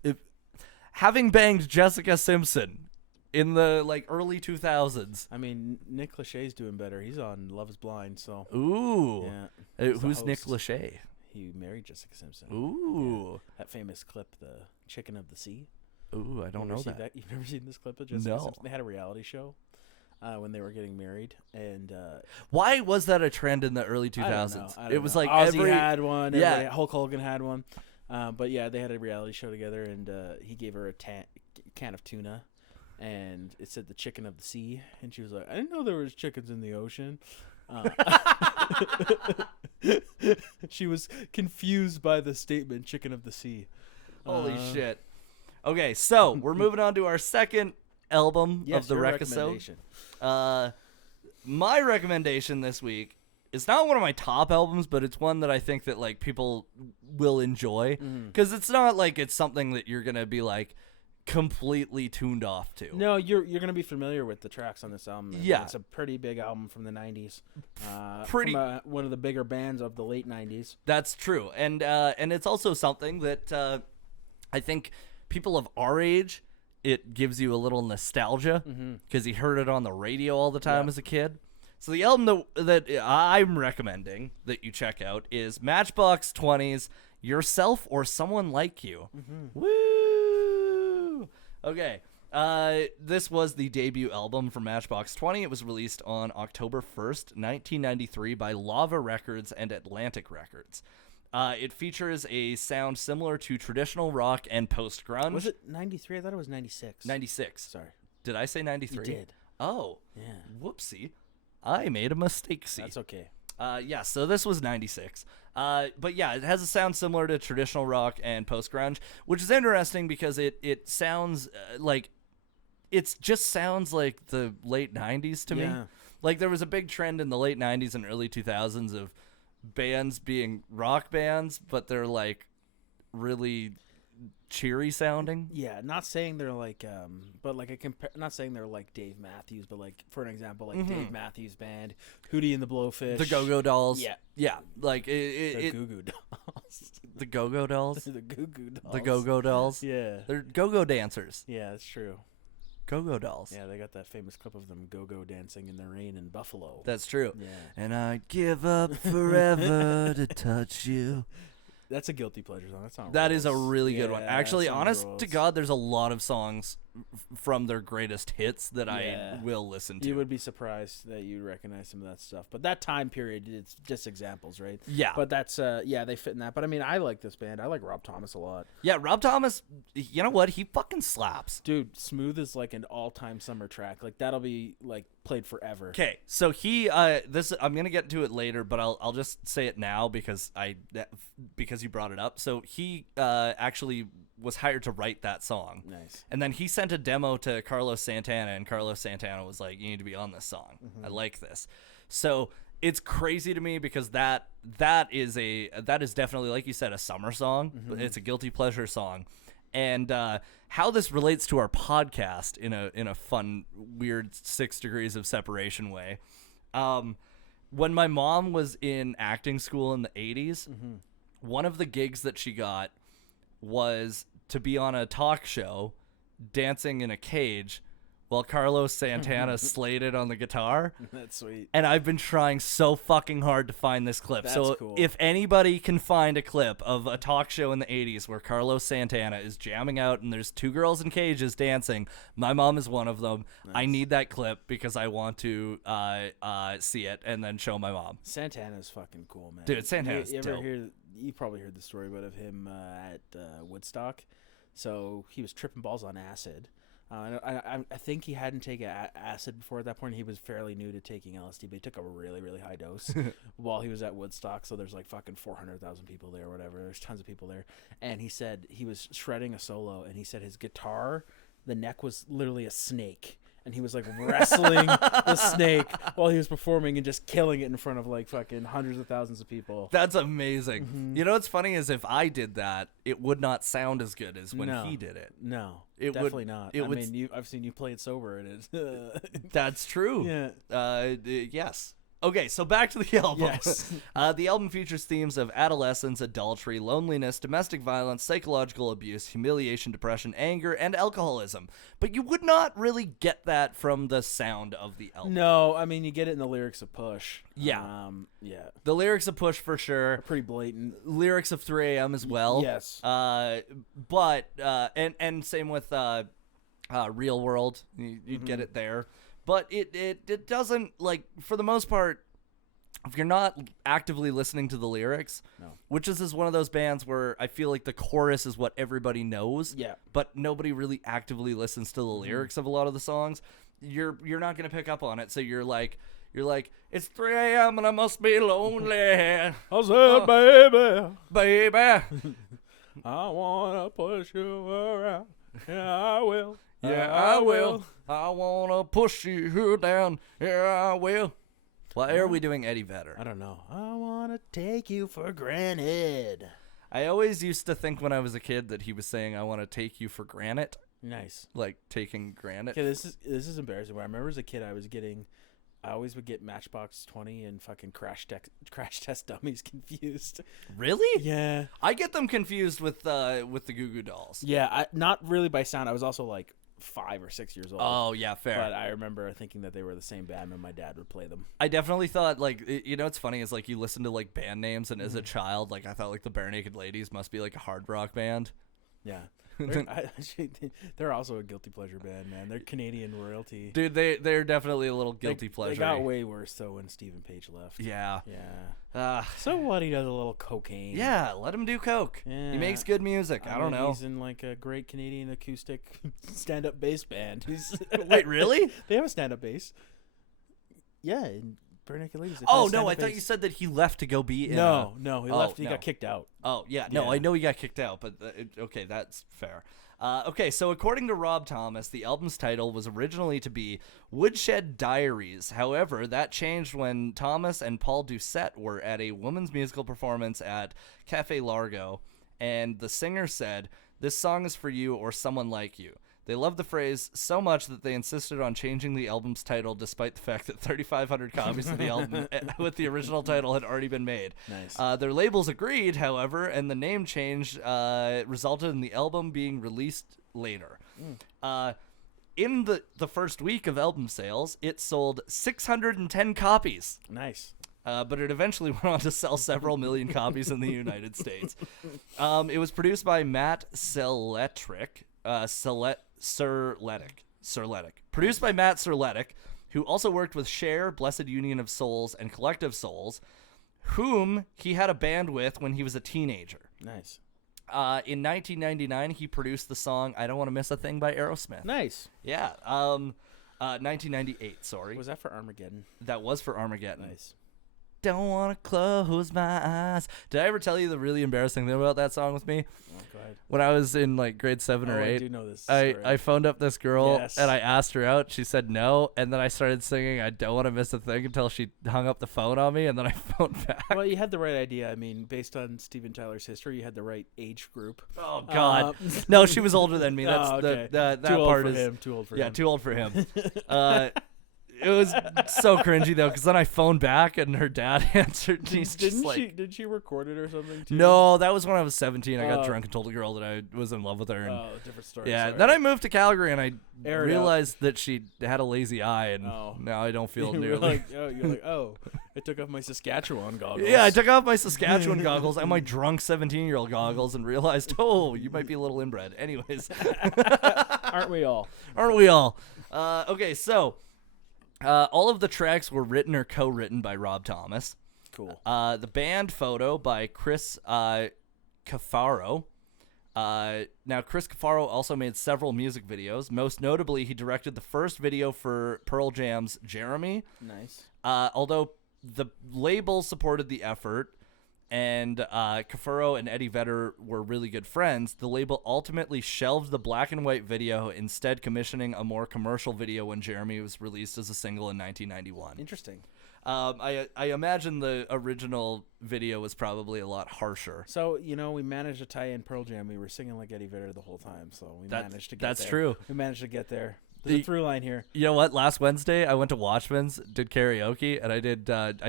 Having banged Jessica Simpson in the early 2000s. I mean, Nick Lachey's doing better. He's on Love is Blind, so. Ooh. Yeah. Who's Nick Lachey? He married Jessica Simpson. Ooh. Yeah. That famous clip, The Chicken of the Sea. Ooh, I don't know that. You've never seen this clip of Jessica Simpson? They had a reality show when they were getting married. And why was that a trend in the early 2000s? I don't know. It was Ozzy had one. Yeah. Hulk Hogan had one. But yeah, they had a reality show together, and he gave her a can of tuna. And it said The Chicken of the Sea. And she was like, I didn't know there was chickens in the ocean. She was confused by the statement "chicken of the sea." Holy shit! Okay, so we're moving on to our second album of the Rec-isode. My recommendation this week is not one of my top albums, but it's one that I think that people will enjoy because it's not it's something that you're gonna be completely tuned off to. No, you're gonna be familiar with the tracks on this album. Yeah, it's a pretty big album from the '90s. From one of the bigger bands of the late '90s. That's true, and it's also something that I think people of our age, it gives you a little nostalgia because you heard it on the radio all the time as a kid. So the album that I'm recommending that you check out is Matchbox Twentys, Yourself or Someone Like You. Woo! Okay. This was the debut album from Matchbox 20. It was released on October 1st, 1993 by Lava Records and Atlantic Records. It features a sound similar to traditional rock and post-grunge. Was it 93? I thought it was 96. 96. Sorry. Did I say 93? You did. Oh. Yeah. Whoopsie. I made a mistake. That's okay. Yeah, so this was 96. But yeah, it has a sound similar to traditional rock and post-grunge, which is interesting because it sounds like... It just sounds like the late 90s to me. Like, there was a big trend in the late 90s and early 2000s of bands being rock bands, but they're, like, really cheery sounding. Yeah, not saying they're like, but like not saying they're like Dave Matthews, but like, for an example, like Dave Matthews Band, Hootie and the Blowfish. The Go-Go Dolls. Yeah. Yeah, like, The Goo-Goo Dolls. The Go-Go Dolls? The Goo-Goo Dolls. The Go-Go Dolls? Yeah. They're go-go dancers. Yeah, that's true. Go-Go Dolls. Yeah, they got that famous clip of them go-go dancing in the rain in Buffalo. That's true. Yeah. And I'd give up forever to touch you. That's a guilty pleasure song. That's not. That is a really good one. Yeah, Actually, that's on honest rolls. to God, there's a lot of songs from their greatest hits that I will listen to. You would be surprised that you recognize some of that stuff. But that time period, it's just examples, right? Yeah. But that's, they fit in that. But I mean, I like this band. I like Rob Thomas a lot. Yeah, Rob Thomas, you know what? He fucking slaps. Dude, Smooth is like an all-time summer track. Like, that'll be, like, played forever. Okay, so he, I'm going to get to it later, but I'll just say it now because you brought it up. So he actually was hired to write that song. Nice. And then he sent a demo to Carlos Santana, and Carlos Santana was like, you need to be on this song. I like this. So it's crazy to me because that is definitely, like you said, a summer song. It's a guilty pleasure song. And how this relates to our podcast in a fun, weird 6 degrees of separation way. When my mom was in acting school in the 80s, one of the gigs that she got was to be on a talk show dancing in a cage while Carlos Santana slayed it on the guitar. That's sweet. And I've been trying so fucking hard to find this clip. That's so cool. If anybody can find a clip of a talk show in the 80s where Carlos Santana is jamming out and there's 2 girls in cages dancing, my mom is one of them. Nice. I need that clip because I want to see it and then show my mom. Santana's fucking cool, man. Dude, Santana's you ever dope. You probably heard the story about of him at Woodstock. So he was tripping balls on acid. I think he hadn't taken acid before at that point. He was fairly new to taking LSD, but he took a really, really high dose while he was at Woodstock. So there's like fucking 400,000 people there or whatever. There's tons of people there. And he said he was shredding a solo, and he said his guitar, the neck was literally a snake. And he was like wrestling the snake while he was performing and just killing it in front of like fucking hundreds of thousands of people. That's amazing. You know what's funny is if I did that, it would not sound as good as when he did it. No, It definitely would- not. it I would- mean, I've seen you play it sober, and it's That's true. yeah. Yes. Okay, so back to the album. Yes. The album features themes of adolescence, adultery, loneliness, domestic violence, psychological abuse, humiliation, depression, anger, and alcoholism. But you would not really get that from the sound of the album. No, I mean you get it in the lyrics of Push. Yeah. Yeah. The lyrics of Push for sure. They're pretty blatant. Lyrics of 3 a.m. as well. Yes. But and same with Real World. You'd get it there. But it doesn't, like, for the most part, if you're not actively listening to the lyrics, No. which is one of those bands where I feel like the chorus is what everybody knows, Yeah. but nobody really actively listens to the lyrics of a lot of the songs, you're not going to pick up on it. So you're like, it's 3 a.m. and I must be lonely. I said, baby, Baby. I wanna push you around. Yeah, I will. Yeah, I will. I want to push you down. Yeah, I will. Why are we doing Eddie Vedder? I don't know. I wanna take you for granted. I always used to think when I was a kid that he was saying, I want to take you for granite. Nice. Like taking granite. Okay, this is embarrassing. But I remember as a kid, I was getting I always would get Matchbox 20 and fucking Crash Test Dummies confused. Really? Yeah. I get them confused with the Goo Goo Dolls. Yeah, not really by sound. I was also like 5 or 6 years old. Oh, yeah, fair. But I remember thinking that they were the same band when my dad would play them. I definitely thought, like, what's funny is, like, you listen to, like, band names, and as a child, like, I thought, like, the Bare Naked Ladies must be, like, a hard rock band. Yeah. They're also a guilty pleasure band, man. They're Canadian royalty. Dude, they're definitely a little guilty pleasure. They got way worse, though, when Stephen Page left. Yeah. Yeah. So what? He does a little cocaine. Yeah, let him do coke. Yeah. He makes good music. I don't know. He's in, like, a great Canadian acoustic stand-up bass band. Wait, really? They have a stand-up bass. Yeah, in Bare Naked Ladies. Oh, no, I thought you said that he left to go be in No, he left. He got kicked out. Oh, yeah. No, I know he got kicked out, but okay, that's fair. Okay, so according to Rob Thomas, the album's title was originally to be Woodshed Diaries. However, that changed when Thomas and Paul Doucette were at a women's musical performance at Cafe Largo, and the singer said, "This song is for you or someone like you." They loved the phrase so much that they insisted on changing the album's title despite the fact that 3,500 copies of the album with the original title had already been made. Nice. Their labels agreed, however, and the name change resulted in the album being released later. In the first week of album sales, it sold 610 copies. Nice. But it eventually went on to sell several million copies in the United States. It was produced by Matt Serletic. Produced by Matt Serletic, who also worked with Cher, Blessed Union of Souls, and Collective Souls, whom he had a band with when he was a teenager. Nice. In 1999, he produced the song I Don't Want to Miss a Thing by Aerosmith. Nice. Yeah. 1998, sorry. Was that for Armageddon? That was for Armageddon. Nice. Don't want to close my eyes. Did I ever tell you the really embarrassing thing about that song with me? Oh, go ahead. When I was in like grade 7 or 8, I do know this. I phoned up this girl Yes. and I asked her out. She said no, and then I started singing I Don't Want to Miss a Thing until she hung up the phone on me, and then I phoned back. Well, you had the right idea. I mean, based on Steven Tyler's history, you had the right age group. Oh God, no, she was older than me. That's okay. that too part old for is him. Too old for him. yeah, too old for him. It was so cringy though, because then I phoned back and her dad answered. And he's just like, did she record it or something? Too? No, that was when I was 17. I got drunk and told a girl that I was in love with her. And different story. yeah, sorry. then I moved to Calgary and I Air it realized that she had a lazy eye, and now I don't feel nearly. You're like, I took off my Saskatchewan goggles. Yeah, I took off my Saskatchewan goggles and my drunk 17-year-old goggles and realized, you might be a little inbred. Anyways. Aren't we all? Aren't we all? Okay, so all of the tracks were written or co-written by Rob Thomas. Cool. The band photo by Chris Cafaro. Now, Chris Cafaro also made several music videos. Most notably, he directed the first video for Pearl Jam's Jeremy. Nice. Although the label supported the effort, and Cafaro and Eddie Vedder were really good friends, the label ultimately shelved the black and white video, instead commissioning a more commercial video when Jeremy was released as a single in 1991. Interesting. I imagine the original video was probably a lot harsher. So, we managed to tie in Pearl Jam. We were singing like Eddie Vedder the whole time, so we managed to get there. That's true. We managed to get there. There's a through line here. You know what? Last Wednesday, I went to Watchman's, did karaoke, and I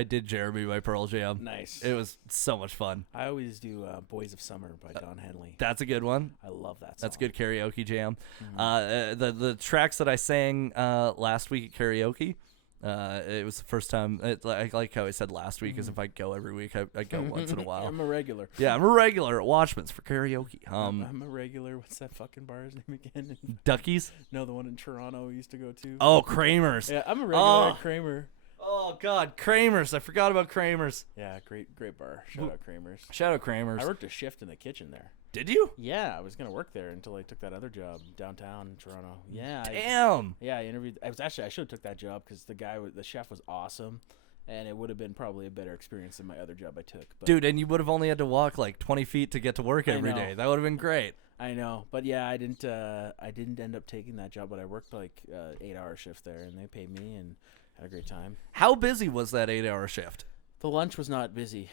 did Jeremy by Pearl Jam. Nice. It was so much fun. I always do Boys of Summer by Don Henley. That's a good one. I love that song. That's a good karaoke jam. Mm-hmm. The tracks that I sang last week at karaoke, it was the first time. I like how I said last week, because if I go every week, I go once in a while. I'm a regular. Yeah, I'm a regular at Watchman's for karaoke. I'm a regular. What's that fucking bar's name again? Duckies? No, the one in Toronto we used to go to. Oh, Kramer's. Yeah, I'm a regular at Kramer. Oh, God, Kramer's. I forgot about Kramer's. Yeah, great bar. Shout out Kramer's. Shout out Kramer's. I worked a shift in the kitchen there. Did you? Yeah, I was going to work there until I took that other job downtown in Toronto. Yeah. Damn. I interviewed. I should have took that job because the chef was awesome. And it would have been probably a better experience than my other job I took. But dude, and you would have only had to walk like 20 feet to get to work every day. That would have been great. I know, but yeah, I didn't end up taking that job, but I worked like 8-hour shift there, and they paid me and had a great time. How busy was that 8-hour shift? The lunch was not busy.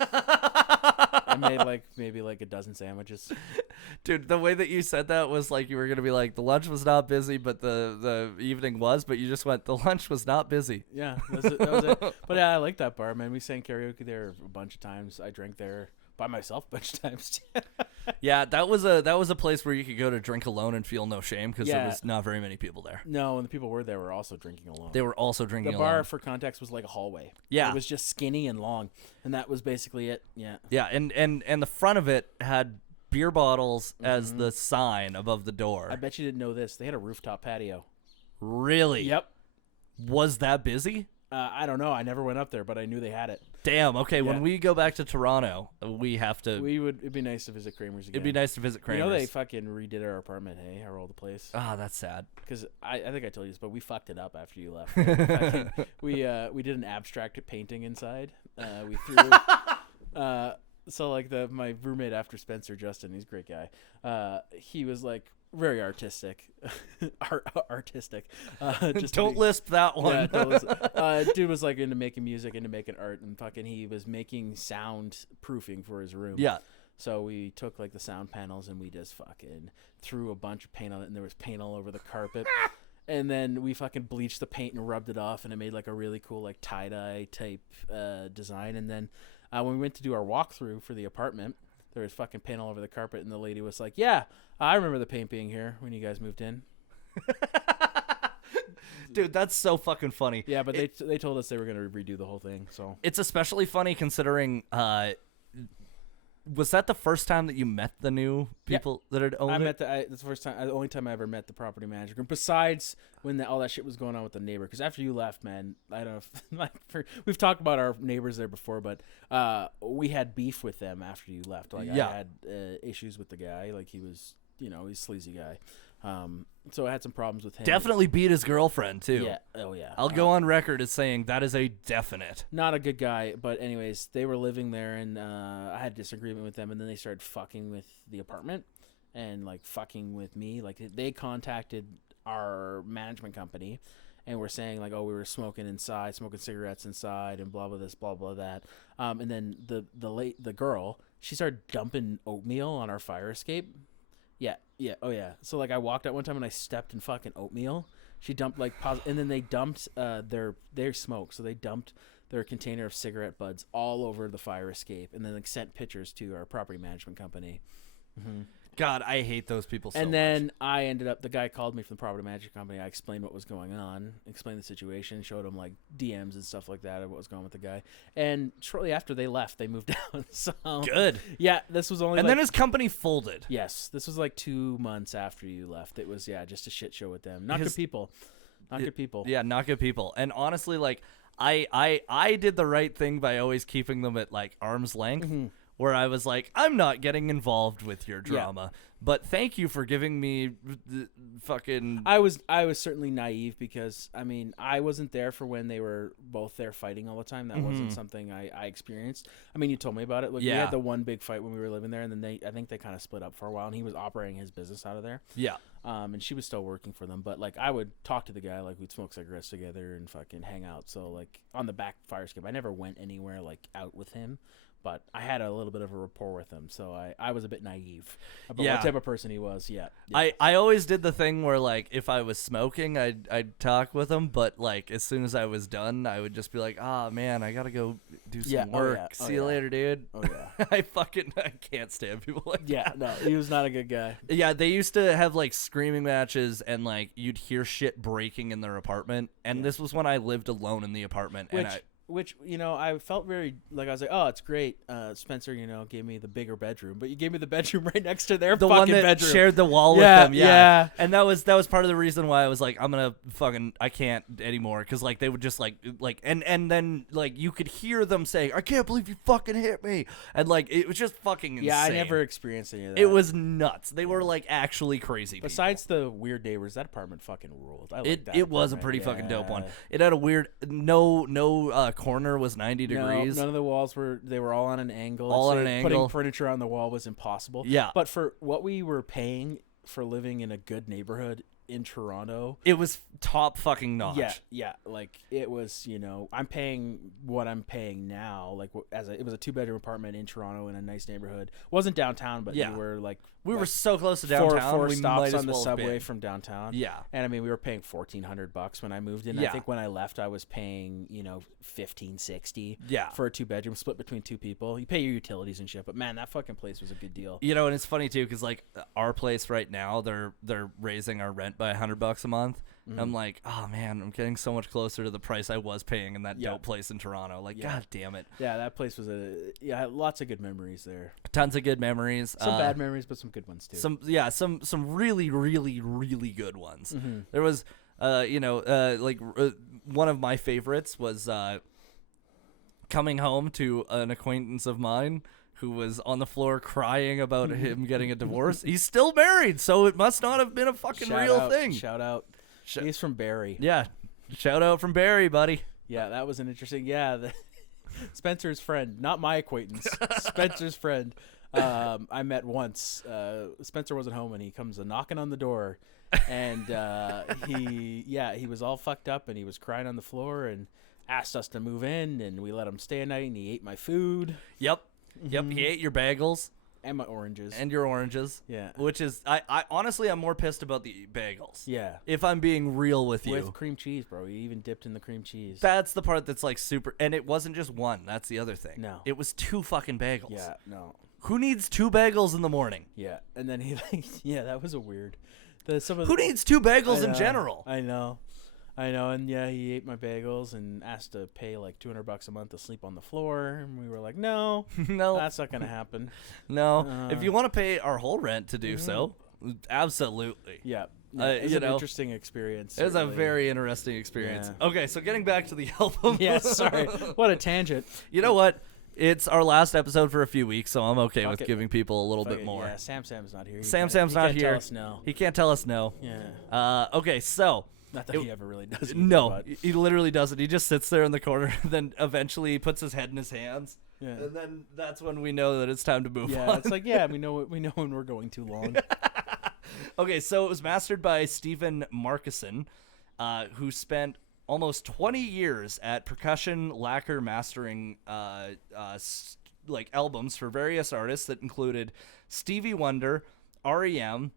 I made like maybe like a dozen sandwiches. Dude, the way that you said that was like you were gonna be like the lunch was not busy, but the evening was. But you just went the lunch was not busy. Yeah, that was it. But yeah, I like that bar, man. We sang karaoke there a bunch of times. I drank there by myself a bunch of times. Yeah, that was a place where you could go to drink alone and feel no shame because there was not very many people there. No, and the people were there were also drinking alone. They were also drinking the alone. bar, for context, was like a hallway. Yeah. It was just skinny and long, and that was basically it. Yeah. Yeah, and the front of it had beer bottles as the sign above the door. I bet you didn't know this. They had a rooftop patio. Really? Yep. Was that busy? I don't know. I never went up there, but I knew they had it. Damn. Okay, Yeah. when we go back to Toronto, we have to. It'd be nice to visit Kramer's again. It'd be nice to visit Kramer's. You know they fucking redid our apartment, hey, our old place. Ah, that's sad. Because I think I told you this, but we fucked it up after you left. Fucking- we did an abstract painting inside. We threw. So like my roommate after Spencer, Justin, he's a great guy. He was like very artistic, artistic. Just Don't lisp that one. Yeah, dude was like into making music, into making art, and fucking he was making sound proofing for his room. Yeah. So we took like the sound panels and we just fucking threw a bunch of paint on it, and there was paint all over the carpet. And then we fucking bleached the paint and rubbed it off, and it made like a really cool like tie-dye type design. And then when we went to do our walkthrough for the apartment, there was fucking paint all over the carpet, and the lady was like, "Yeah, I remember the paint being here when you guys moved in." Dude, that's so fucking funny. Yeah, but they told us they were gonna redo the whole thing. So It's especially funny considering. Was that the first time that you met the new people that had owned it? That's the first time, the only time I ever met the property manager group. Besides when all that shit was going on with the neighbor, because after you left, man, I don't know. We've talked about our neighbors there before, but we had beef with them after you left. Like Yeah. I had issues with the guy. Like he was, he's a sleazy guy. So I had some problems with him. Definitely beat his girlfriend too. Yeah. Oh yeah. I'll go on record as saying that is a definite. Not a good guy, but anyways, they were living there, and I had disagreement with them, and then they started fucking with the apartment and like fucking with me. Like they contacted our management company and were saying like, oh, we were smoking cigarettes inside, and blah blah this, blah blah that. And then the girl, she started dumping oatmeal on our fire escape. Yeah, oh yeah. So like I walked out one time and I stepped in fucking oatmeal. She dumped and then they dumped their smoke. So they dumped their container of cigarette butts all over the fire escape, and then like sent pictures to our property management company. Mm-hmm. God, I hate those people so much. And then I ended up, the guy called me from the property management company. I explained what was going on, explained the situation, showed him like DMs and stuff like that of what was going on with the guy. And shortly after they left, they moved out. So good. Yeah, this was only. And then his company folded. Yes, this was like 2 months after you left. It was just a shit show with them. Not good people. Not good people. Yeah, not good people. And honestly, like I did the right thing by always keeping them at like arm's length. Mm-hmm. Where I was like, I'm not getting involved with your drama, but thank you for giving me fucking. I was certainly naive because I wasn't there for when they were both there fighting all the time. That wasn't something I experienced. You told me about it. Like, we had the one big fight when we were living there, and then I think they kind of split up for a while, and he was operating his business out of there. Yeah. And she was still working for them, but like I would talk to the guy, like we'd smoke cigarettes together and fucking hang out. So like on the back fire escape, I never went anywhere like out with him. But I had a little bit of a rapport with him, so I was a bit naive about what type of person he was. Yeah. I always did the thing where like if I was smoking, I'd talk with him, but like as soon as I was done, I would just be like, man, I gotta go do some work. See you later, dude. Oh yeah. I can't stand people like that. Yeah, no, he was not a good guy. Yeah, they used to have like screaming matches, and like you'd hear shit breaking in their apartment, and this was when I lived alone in the apartment, Which, I felt very, like, I was like, oh, it's great. Spencer, gave me the bigger bedroom. But you gave me the bedroom right next to their fucking one that bedroom. Shared the wall with them, yeah. And that was part of the reason why I was like, I can't anymore. Because, like, they would just, like, and then, like, you could hear them saying, I can't believe you fucking hit me. And, like, it was just fucking insane. Yeah, I never experienced any of that. It was nuts. They were, like, actually crazy Besides the weird neighbors, that apartment fucking ruled. I liked that It was a apartment. pretty fucking dope one. It had a weird, no corner was 90 degrees. None of the walls were all on an angle. All on an angle. Putting furniture on the wall was impossible. Yeah. But for what we were paying for living in a good neighborhood, in Toronto. It was top fucking notch. Yeah. Like it was, I'm paying what I'm paying now. Like it was a 2-bedroom apartment in Toronto in a nice neighborhood. Wasn't downtown, but we were like we were so close to downtown. Four we stops might on the well subway from downtown. Yeah, and I mean we were paying $1,400 when I moved in. Yeah. I think when I left, I was paying $1,560. Yeah. For a 2-bedroom split between 2 people. You pay your utilities and shit, but man, that fucking place was a good deal. And it's funny too because like our place right now, they're raising our rent by $100 a month. And I'm like, oh man, I'm getting so much closer to the price I was paying in that dope place in Toronto. Like, god damn it. Yeah, that place was lots of good memories there. Tons of good memories. Some bad memories, but some good ones too. Some really, really, really good ones. Mm-hmm. There was, one of my favorites was coming home to an acquaintance of mine who was on the floor crying about him getting a divorce. He's still married, so it must not have been a fucking real thing. Shout out. He's from Barrie. Yeah. Shout out from Barrie, buddy. Yeah, that was an interesting. Yeah, Spencer's friend, not my acquaintance. Spencer's friend. I met once. Spencer wasn't home, and he comes knocking on the door, and he was all fucked up, and he was crying on the floor, and asked us to move in, and we let him stay a night, and he ate my food. Yep. He ate your bagels. And my oranges. And your oranges. Yeah. Which is, I honestly, I'm more pissed about the bagels. Yeah. If I'm being real with you. With cream cheese, bro. You even dipped in the cream cheese. That's the part that's like super, and it wasn't just one. That's the other thing. No. It was 2 fucking bagels. Yeah, no. Who needs 2 bagels in the morning? Yeah. And then he that was a weird. Who needs 2 bagels in general? I know. And yeah, he ate my bagels and asked to pay like $200 a month to sleep on the floor. And we were like, no, that's not going to happen. No. If you want to pay our whole rent to do so, absolutely. Yeah. It's an interesting experience. It was a very interesting experience. Yeah. Okay, so getting back to the album. Yeah, sorry. What a tangent. You know what? It's our last episode for a few weeks, so I'm okay with giving people a little bit more. Yeah, Sam's not here. Sam's not here. He can't tell us no. He can't tell us no. Yeah. Okay, so. Not that he ever really does. Either, no, he literally doesn't. He just sits there in the corner, then eventually he puts his head in his hands. Yeah. And then that's when we know that it's time to move on. Yeah, it's like, we know when we're going too long. Okay, so it was mastered by Stephen Markison, who spent almost 20 years at percussion lacquer mastering albums for various artists that included Stevie Wonder, R.E.M.,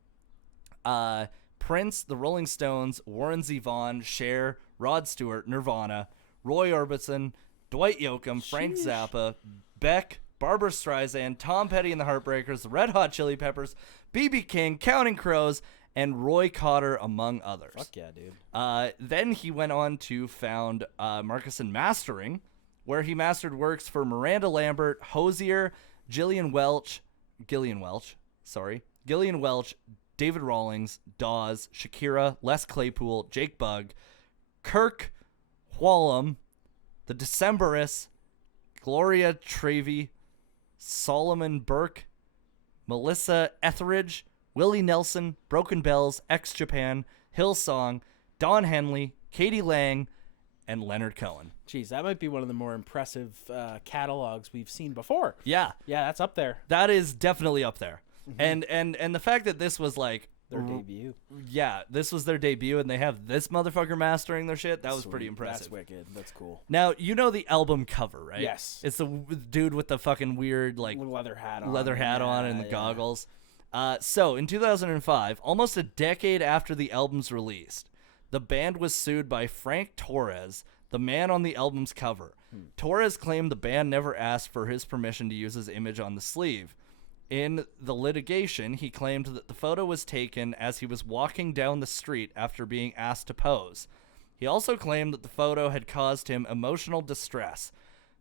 Prince, the Rolling Stones, Warren Zevon, Cher, Rod Stewart, Nirvana, Roy Orbison, Dwight Yoakam, Frank Zappa, Beck, Barbra Streisand, Tom Petty and the Heartbreakers, the Red Hot Chili Peppers, B.B. King, Counting Crows, and Roy Cotter, among others. Fuck yeah, dude. Then he went on to found Markison Mastering, where he mastered works for Miranda Lambert, Hozier, Gillian Welch, David Rawlings, Dawes, Shakira, Les Claypool, Jake Bugg, Kirk Whalum, The Decemberists, Gloria Trevi, Solomon Burke, Melissa Etheridge, Willie Nelson, Broken Bells, Ex-Japan, Hillsong, Don Henley, Katie Lang, and Leonard Cohen. Jeez, that might be one of the more impressive catalogs we've seen before. Yeah. Yeah, that's up there. That is definitely up there. Mm-hmm. And the fact that this was like their debut. Yeah, this was their debut, and they have this motherfucker mastering their shit. That was pretty impressive. That's wicked. That's cool. Now, you know the album cover, right? Yes. It's the dude with the fucking weird like leather hat on and the goggles. So in 2005, almost a decade after the album's released, the band was sued by Frank Torres, the man on the album's cover. Torres claimed the band never asked for his permission to use his image on the sleeve. In the litigation, he claimed that the photo was taken as he was walking down the street after being asked to pose. He also claimed that the photo had caused him emotional distress.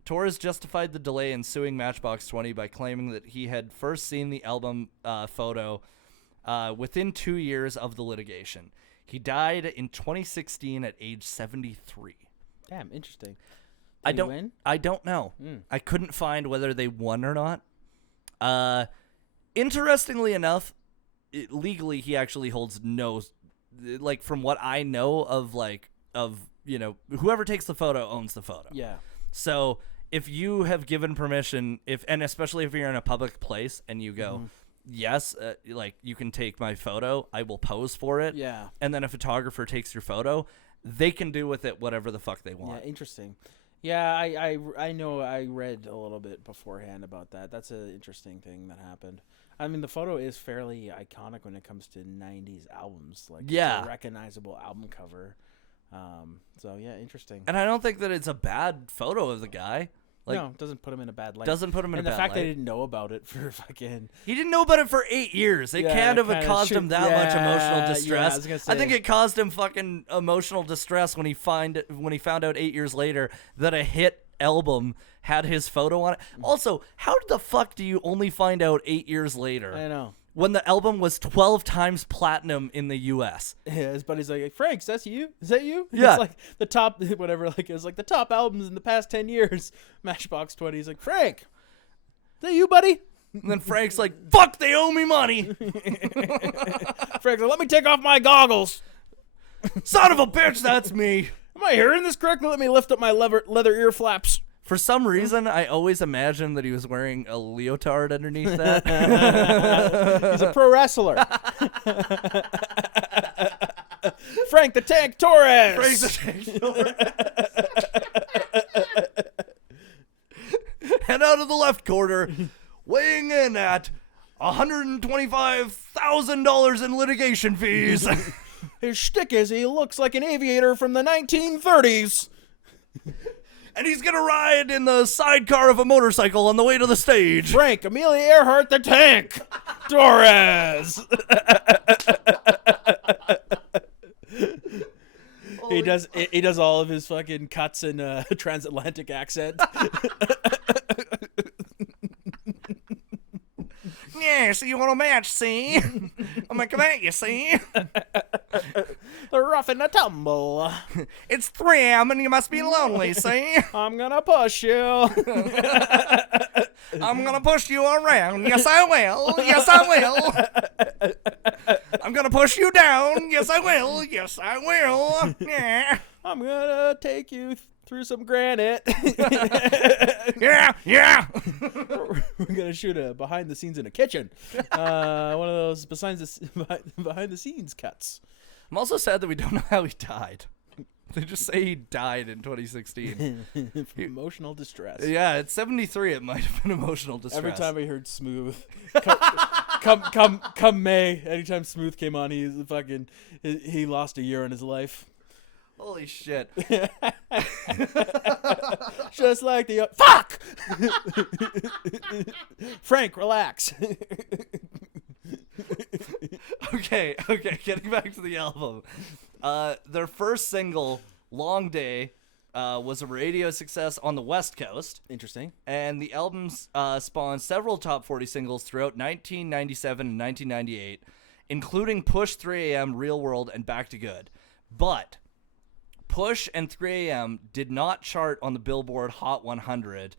Torres justified the delay in suing Matchbox 20 by claiming that he had first seen the album photo within 2 years of the litigation. He died in 2016 at age 73. Damn, interesting. I don't know. I couldn't find whether they won or not. Interestingly enough, legally he actually holds no, like from what I know of whoever takes the photo owns the photo. Yeah. So if you have given permission, and especially if you're in a public place and you go, yes, like you can take my photo, I will pose for it. Yeah. And then a photographer takes your photo, they can do with it whatever the fuck they want. Yeah, interesting. Yeah, I know I read a little bit beforehand about that. That's an interesting thing that happened. I mean, the photo is fairly iconic when it comes to 90s albums. Like, Yeah. It's a recognizable album cover. So, yeah, interesting. And I don't think that it's a bad photo of the guy. Like, no, it doesn't put him in a bad light. Doesn't put him in a bad light. And the fact they didn't know about it for fucking... He didn't know about it for 8 years. It can't have caused him that much emotional distress. I was gonna say. I think it caused him fucking emotional distress when he found out 8 years later that a hit album had his photo on it. Also, how the fuck do you only find out 8 years later? I know. When the album was 12 times platinum in the U.S. Yeah, his buddy's like, Frank, is that you? Is that you? Yeah. It's like the top, whatever, like, it was like the top albums in the past 10 years. Matchbox Twentys. Like, Frank, is that you, buddy? And then Frank's like, fuck, they owe me money. Frank's like, let me take off my goggles. Son of a bitch, that's me. Am I hearing this correctly? Let me lift up my leather ear flaps. For some reason, I always imagined that he was wearing a leotard underneath that. He's a pro wrestler. Frank the Tank Torres. Frank the Tank Torres. And out of the left corner, weighing in at $125,000 in litigation fees. His shtick is he looks like an aviator from the 1930s. And he's going to ride in the sidecar of a motorcycle on the way to the stage. Frank Amelia Earhart the Tank Torres. He does all of his fucking cuts in a transatlantic accent. Yeah, so you want a match, see? I'm gonna come at you, see? The rough and the tumble. It's 3 a.m. and you must be lonely, see? I'm gonna push you. I'm gonna push you around. Yes, I will. Yes, I will. I'm gonna push you down. Yes, I will. Yes, I will. Yeah. I'm gonna take you through some granite. Yeah, yeah. We're gonna shoot a behind the scenes in a kitchen. One of those behind the scenes cuts. I'm also sad that we don't know how he died. They just say he died in 2016. Emotional distress. Yeah, at 73, it might have been emotional distress. Every time I heard Smooth, come May, anytime Smooth came on, he lost a year in his life. Holy shit. Just like the fuck. Frank, relax. Okay, getting back to the album. Their first single, Long Day, was a radio success on the West Coast. Interesting. And the album spawned several top 40 singles throughout 1997 and 1998, including Push, 3 a.m., Real World, and Back to Good. But Push and 3 a.m. did not chart on the Billboard Hot 100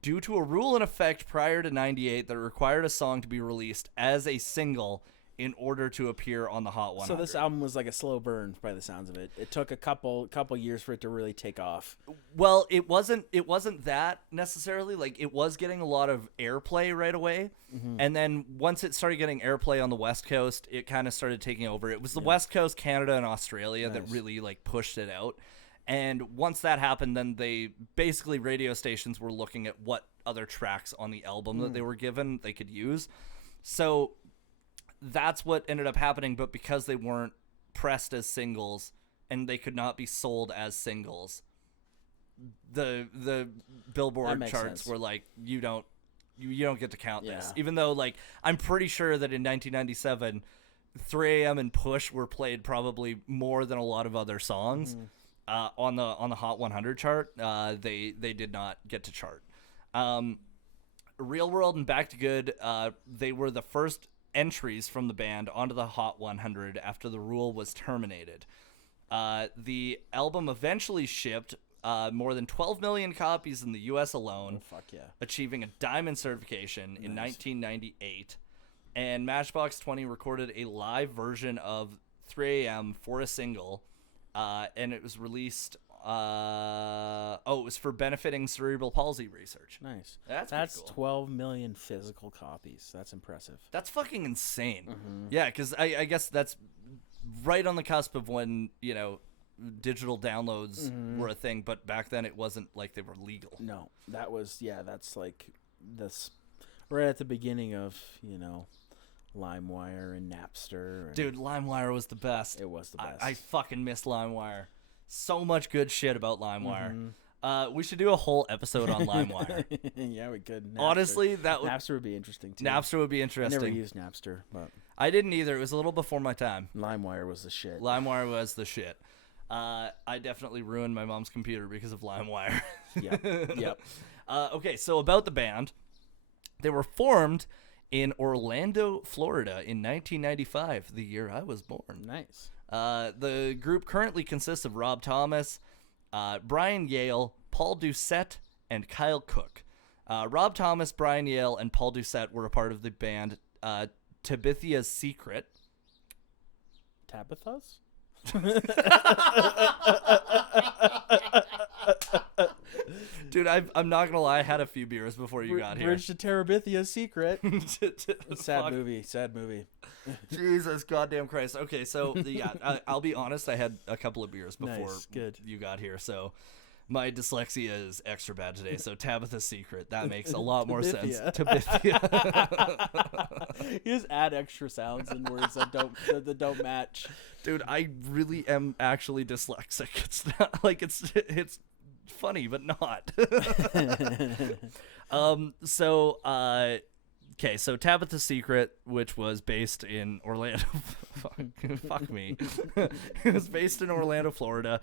due to a rule in effect prior to 98 that required a song to be released as a single in order to appear on the Hot 100. So this album was like a slow burn by the sounds of it. It took a couple years for it to really take off. Well, it wasn't that necessarily. Like, it was getting a lot of airplay right away. Mm-hmm. And then once it started getting airplay on the West Coast, it kind of started taking over. It was the West Coast, Canada, and Australia that really like pushed it out. And once that happened, then basically radio stations were looking at what other tracks on the album that they were given they could use. So that's what ended up happening, but because they weren't pressed as singles and they could not be sold as singles, the Billboard charts were like, you don't get to count this. Even though, like, I'm pretty sure that in 1997, 3 a.m. and Push were played probably more than a lot of other songs on the Hot 100 chart. They did not get to chart. Real World and Back to Good, they were the first entries from the band onto the Hot 100 after the rule was terminated. The album eventually shipped more than 12 million copies in the U.S. alone, achieving a diamond certification in 1998. And Matchbox 20 recorded a live version of 3 a.m. for a single, and it was released it was for benefiting cerebral palsy research. Nice. That's cool. 12 million physical copies. That's impressive. That's fucking insane. Yeah, because I guess that's right on the cusp of when, digital downloads were a thing, but back then it wasn't like they were legal. No, that's like this right at the beginning of, LimeWire and Napster. Dude, LimeWire was the best. It was the best. I fucking miss LimeWire. So much good shit about LimeWire. We should do a whole episode on LimeWire. Yeah, we could. Napster. Honestly, Napster would be interesting too. Napster would be interesting. I never used Napster, but I didn't either. It was a little before my time. LimeWire was the shit. LimeWire was the shit. I definitely ruined my mom's computer because of LimeWire. Yep. Okay, so about the band, they were formed in Orlando, Florida in 1995, the year I was born. Nice. The group currently consists of Rob Thomas, Brian Yale, Paul Doucette, and Kyle Cook. Rob Thomas, Brian Yale, and Paul Doucette were a part of the band Tabitha's Secret. Tabitha's? Dude, I'm not gonna lie, I had a few beers before you got here. Bridge to Terabithia's Secret. Sad movie. Jesus goddamn Christ. Okay, so I'll be honest, I had a couple of beers before you got here, so my dyslexia is extra bad today. So Tabitha's Secret, that makes a lot more sense. Tabithia. You just add extra sounds and words that don't match. Dude, I really am actually dyslexic. It's not like it's funny, but not. Okay, so Tabitha's Secret, which was based in Orlando, fuck me, it was based in Orlando, Florida,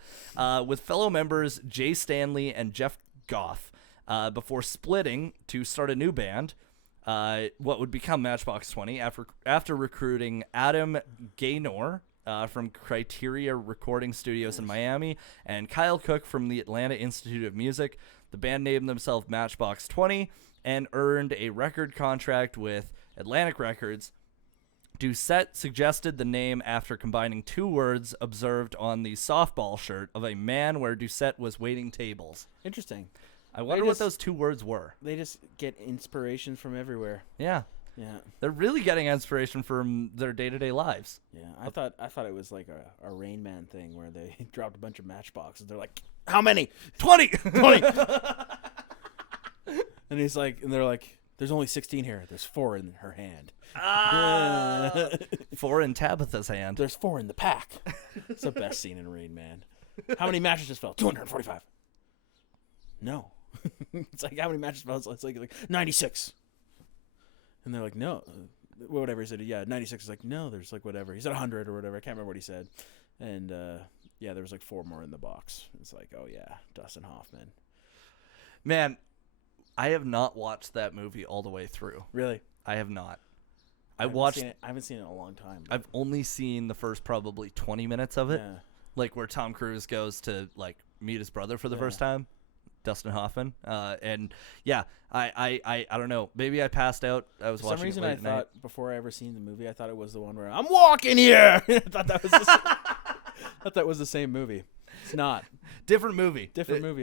with fellow members Jay Stanley and Jeff Goff, before splitting to start a new band, what would become Matchbox 20 after recruiting Adam Gaynor from Criteria Recording Studios in Miami and Kyle Cook from the Atlanta Institute of Music. The band named themselves Matchbox 20 and earned a record contract with Atlantic Records. Doucette suggested the name after combining two words observed on the softball shirt of a man where Doucette was waiting tables. Interesting. I wonder what those two words were. They just get inspiration from everywhere. Yeah. Yeah. They're really getting inspiration from their day-to-day lives. Yeah. I thought it was like a Rain Man thing where they dropped a bunch of matchboxes. They're like, how many? 20! 20! And he's like, and they're like, there's only 16 here. There's 4 in her hand. 4 in Tabitha's hand. There's 4 in the pack. It's the best scene in Rain Man. How many matches just fell? 245. No. It's like, how many matches fell? It's like 96. And they're like, no. Whatever he said. Yeah, 96 is like, no, there's like whatever. He said 100 or whatever. I can't remember what he said. And yeah, there was like 4 more in the box. It's like, oh yeah, Dustin Hoffman. Man, I have not watched that movie all the way through. Really? I have not. I haven't seen it in a long time. I've only seen the first probably 20 minutes of it. Yeah. Like where Tom Cruise goes to like meet his brother for the first time, Dustin Hoffman. And yeah, I don't know. Maybe I passed out. I was watching it late at night. For some reason I thought before I ever seen the movie, I thought it was the one where I'm walking here. I thought that was the same movie. It's not. Different movie. Definitely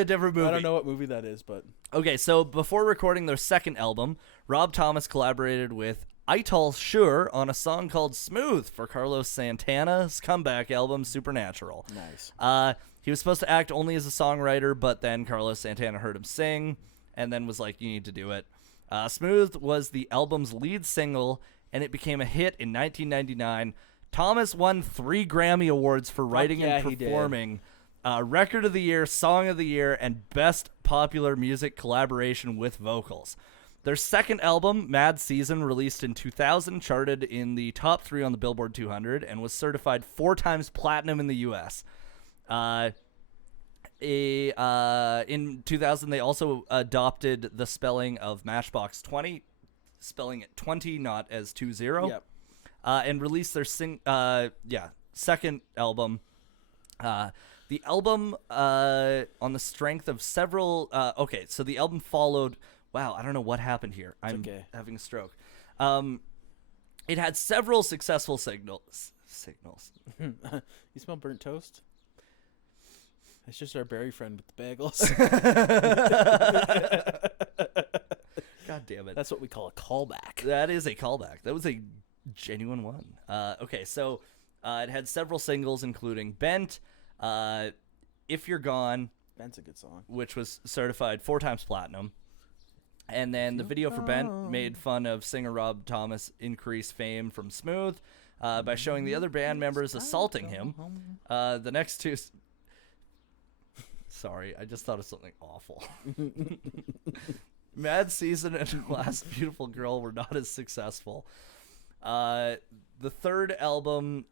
a different movie. I don't know what movie that is, but okay. So before recording their second album, Rob Thomas collaborated with Ital Shure on a song called "Smooth" for Carlos Santana's comeback album Supernatural. Nice. He was supposed to act only as a songwriter, but then Carlos Santana heard him sing, and then was like, "You need to do it." "Smooth" was the album's lead single, and it became a hit in 1999. Thomas won 3 Grammy Awards for writing and performing Record of the Year, Song of the Year, and Best Popular Music Collaboration with Vocals. Their second album, Mad Season, released in 2000, charted in the top 3 on the Billboard 200, and was certified 4 times platinum in the U.S. In 2000, they also adopted the spelling of Matchbox 20, spelling it 20, not as 20. Yep. And released their second album. The album, on the strength of several... okay, so the album followed... Wow, I don't know what happened here. I'm having a stroke. It had several successful signals. You smell burnt toast? It's just our berry friend with the bagels. God damn it. That's what we call a callback. That is a callback. That was a genuine one. Okay, so it had several singles, including Bent, If You're Gone. Bent's a good song. Which was certified 4 times platinum. And then the video for Bent made fun of singer Rob Thomas' increased fame from Smooth by showing the other band members assaulting him. The next two... Sorry, I just thought of something awful. Mad Season and Last Beautiful Girl were not as successful. The third album,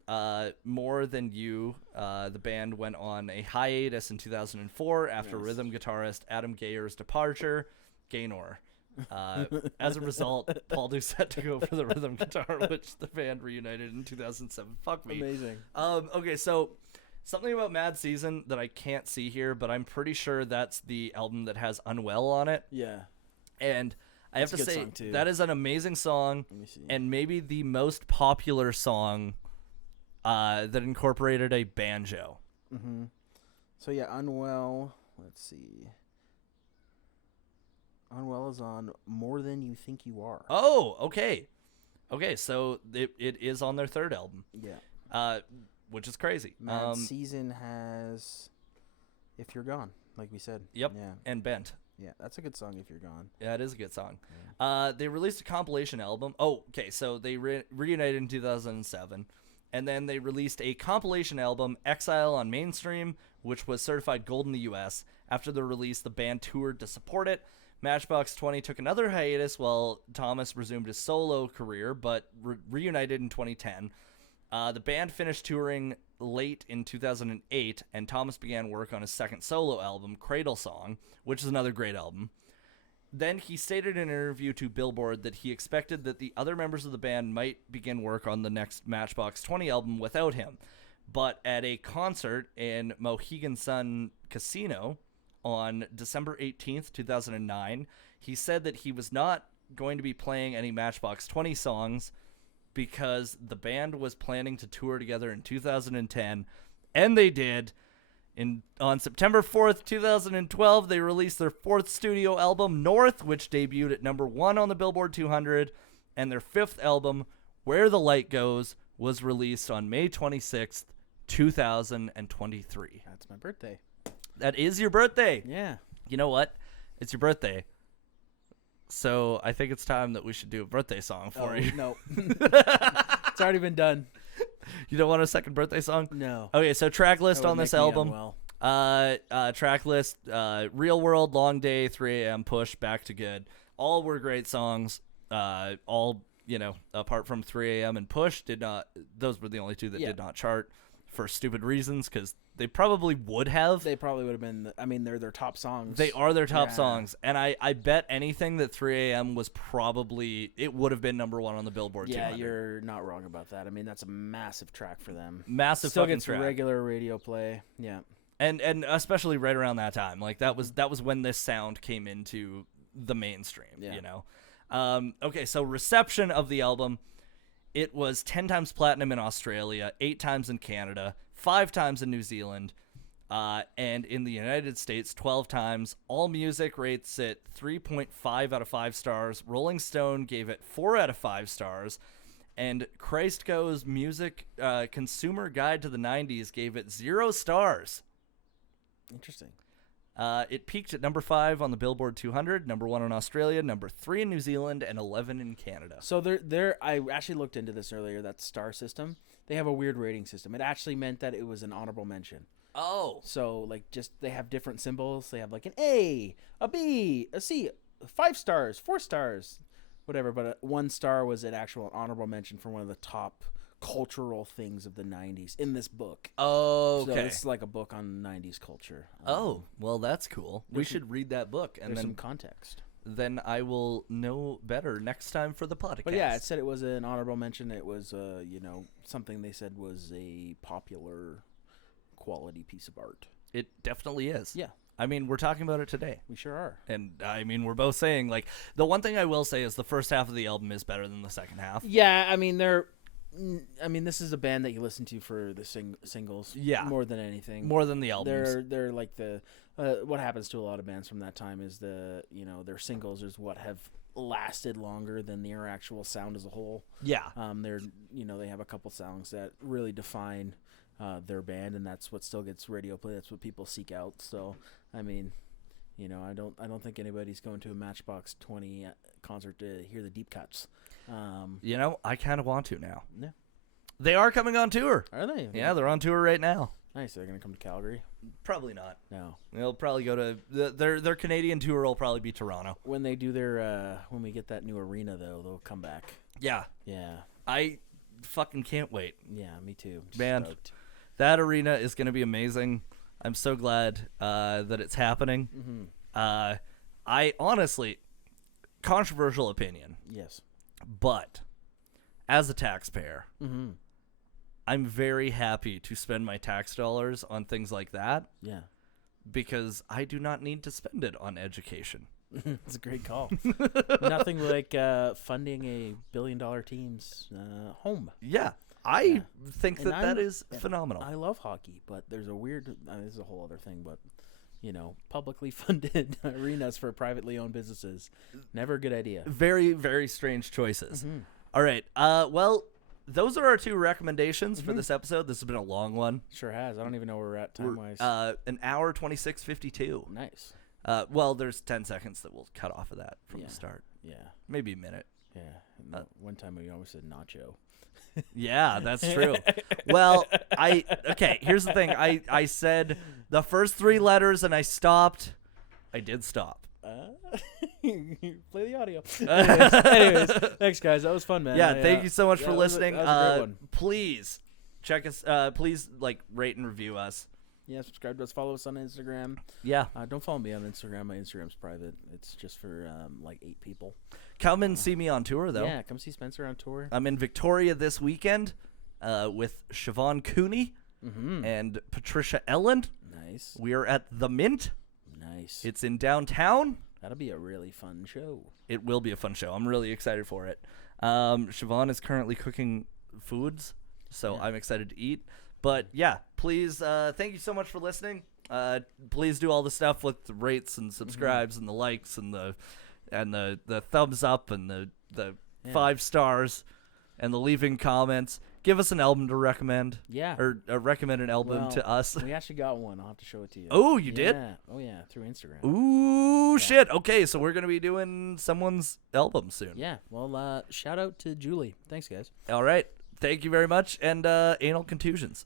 More Than You, the band went on a hiatus in 2004 after rhythm guitarist Adam Gayer's departure. Gaynor. As a result, Paul Doucette to go for the rhythm guitar, which the band reunited in 2007. Fuck me. Amazing. Okay, so something about Mad Season that I can't see here, but I'm pretty sure that's the album that has Unwell on it. Yeah. And I have to say, too. that is an amazing song, and maybe the most popular song that incorporated a banjo. Mm-hmm. So, yeah, Unwell, let's see. Unwell is on More Than You Think You Are. Oh, okay. Okay, so it is on their third album. Yeah. Which is crazy. Mad Season has If You're Gone, like we said. Yep, Yeah. and Bent. Yeah, that's a good song if you're gone. Yeah, it is a good song. Yeah. They released a compilation album. Oh, okay, so they reunited in 2007. And then they released a compilation album, Exile on Mainstream, which was certified gold in the U.S. After the release, the band toured to support it. Matchbox 20 took another hiatus while Thomas resumed his solo career, but reunited in 2010. The band finished touring late in 2008, and Thomas began work on his second solo album, Cradle Song, which is another great album. Then he stated in an interview to Billboard that he expected that the other members of the band might begin work on the next Matchbox 20 album without him. But at a concert in Mohegan Sun Casino on December 18th, 2009, he said that he was not going to be playing any Matchbox 20 songs because the band was planning to tour together in 2010, and they did. On September 4th, 2012, they released their fourth studio album, North, which debuted at number 1 on the Billboard 200, and their fifth album, Where the Light Goes, was released on May 26th, 2023. That's my birthday. That is your birthday. Yeah. You know what? It's your birthday. So I think it's time that we should do a birthday song for you. No. It's already been done. You don't want a second birthday song? No. Okay, so track list on this album. Track list, Real World, Long Day, 3 a.m., Push, Back to Good. All were great songs. All, apart from 3 a.m. and Push, those were the only two that did not chart for stupid reasons, because they probably would have. They probably would have been, they're their top songs. They are their top songs. And I bet anything that 3 a.m. was probably, it would have been number 1 on the Billboard 200. Yeah, you're not wrong about that. That's a massive track for them. Massive Still fucking gets track. regular radio play. Yeah. And especially right around that time. Like, that was when this sound came into the mainstream, Okay, so reception of the album, it was 10 times platinum in Australia, 8 times in Canada, 5 times in New Zealand, and in the United States, 12 times. AllMusic rates it 3.5 out of 5 stars. Rolling Stone gave it 4 out of 5 stars. And Christgo's Music Consumer Guide to the 90s gave it 0 stars. Interesting. It peaked at number 5 on the Billboard 200, number 1 in Australia, number 3 in New Zealand, and 11 in Canada. So I actually looked into this earlier, that star system. They have a weird rating system. It actually meant that it was an honorable mention. Oh. So, they have different symbols. They have, an A, a B, a C, 5 stars, 4 stars, whatever. But 1 star was an actual honorable mention for one of the top cultural things of the 90s in this book. Oh, okay. So it's like a book on 90s culture. Oh, well, that's cool. We should read that book. And there's then some context. Then I will know better next time for the podcast. But yeah, it said it was an honorable mention. It was, something they said was a popular quality piece of art. It definitely is. Yeah. We're talking about it today. We sure are. And, we're both saying, the one thing I will say is the first half of the album is better than the second half. Yeah, I mean, this is a band that you listen to for the singles, Yeah. more than anything. More than the albums. They're like the what happens to a lot of bands from that time is their singles is what have lasted longer than their actual sound as a whole. Yeah. They have a couple songs that really define their band, and that's what still gets radio play. That's what people seek out. So, I mean, I don't think anybody's going to a Matchbox 20 concert to hear the deep cuts. I kind of want to now. Yeah. They are coming on tour. Are they? Yeah, they're on tour right now. Nice. They're going to come to Calgary? Probably not. No. They'll probably go to their Canadian tour will probably be Toronto. When they do their when we get that new arena though, they'll come back. Yeah. Yeah. I fucking can't wait. Yeah, me too. Man, Stoked. that arena is going to be amazing. I'm so glad that it's happening. Mm-hmm. I honestly, controversial opinion, Yes. but as a taxpayer, Mm-hmm. I'm very happy to spend my tax dollars on things like that Yeah. because I do not need to spend it on education. It's a great call. Nothing like funding a billion-dollar team's home. Yeah, I think And that is phenomenal. I love hockey, but there's a weird. This is a whole other thing, but publicly funded arenas for privately owned businesses, never a good idea. Very, very strange choices. Mm-hmm. All right. Well, those are our two recommendations for this episode. This has been a long one. Sure has. I don't even know where we're at time-wise. An hour 26:52. Nice. Well, there's 10 seconds that we'll cut off of that from the start. Yeah. Maybe a minute. Yeah. One time we almost said nacho. Yeah, that's true. Well, here's the thing. I said the first three letters and I stopped. I did stop. Play the audio. Anyways, thanks guys. That was fun, man. Yeah, thank you so much for listening. That was a great one. Please check us. Please rate and review us. Yeah, subscribe to us. Follow us on Instagram. Yeah. Don't follow me on Instagram. My Instagram's private. It's just for 8 people. Come and see me on tour, though. Yeah, come see Spencer on tour. I'm in Victoria this weekend with Siobhan Cooney and Patricia Elland. Nice. We are at The Mint. Nice. It's in downtown. That'll be a really fun show. It will be a fun show. I'm really excited for it. Siobhan is currently cooking foods, so I'm excited to eat. But yeah, please, thank you so much for listening. Please do all the stuff with the rates and subscribes and the likes and the thumbs up and the 5 stars and the leaving comments. Give us an album to recommend. Yeah. Or recommend an album to us. We actually got one. I'll have to show it to you. Oh, you did? Oh, yeah, through Instagram. Ooh, shit. Okay, so we're going to be doing someone's album soon. Yeah. Well, shout out to Julie. Thanks, guys. All right. Thank you very much. And anal contusions.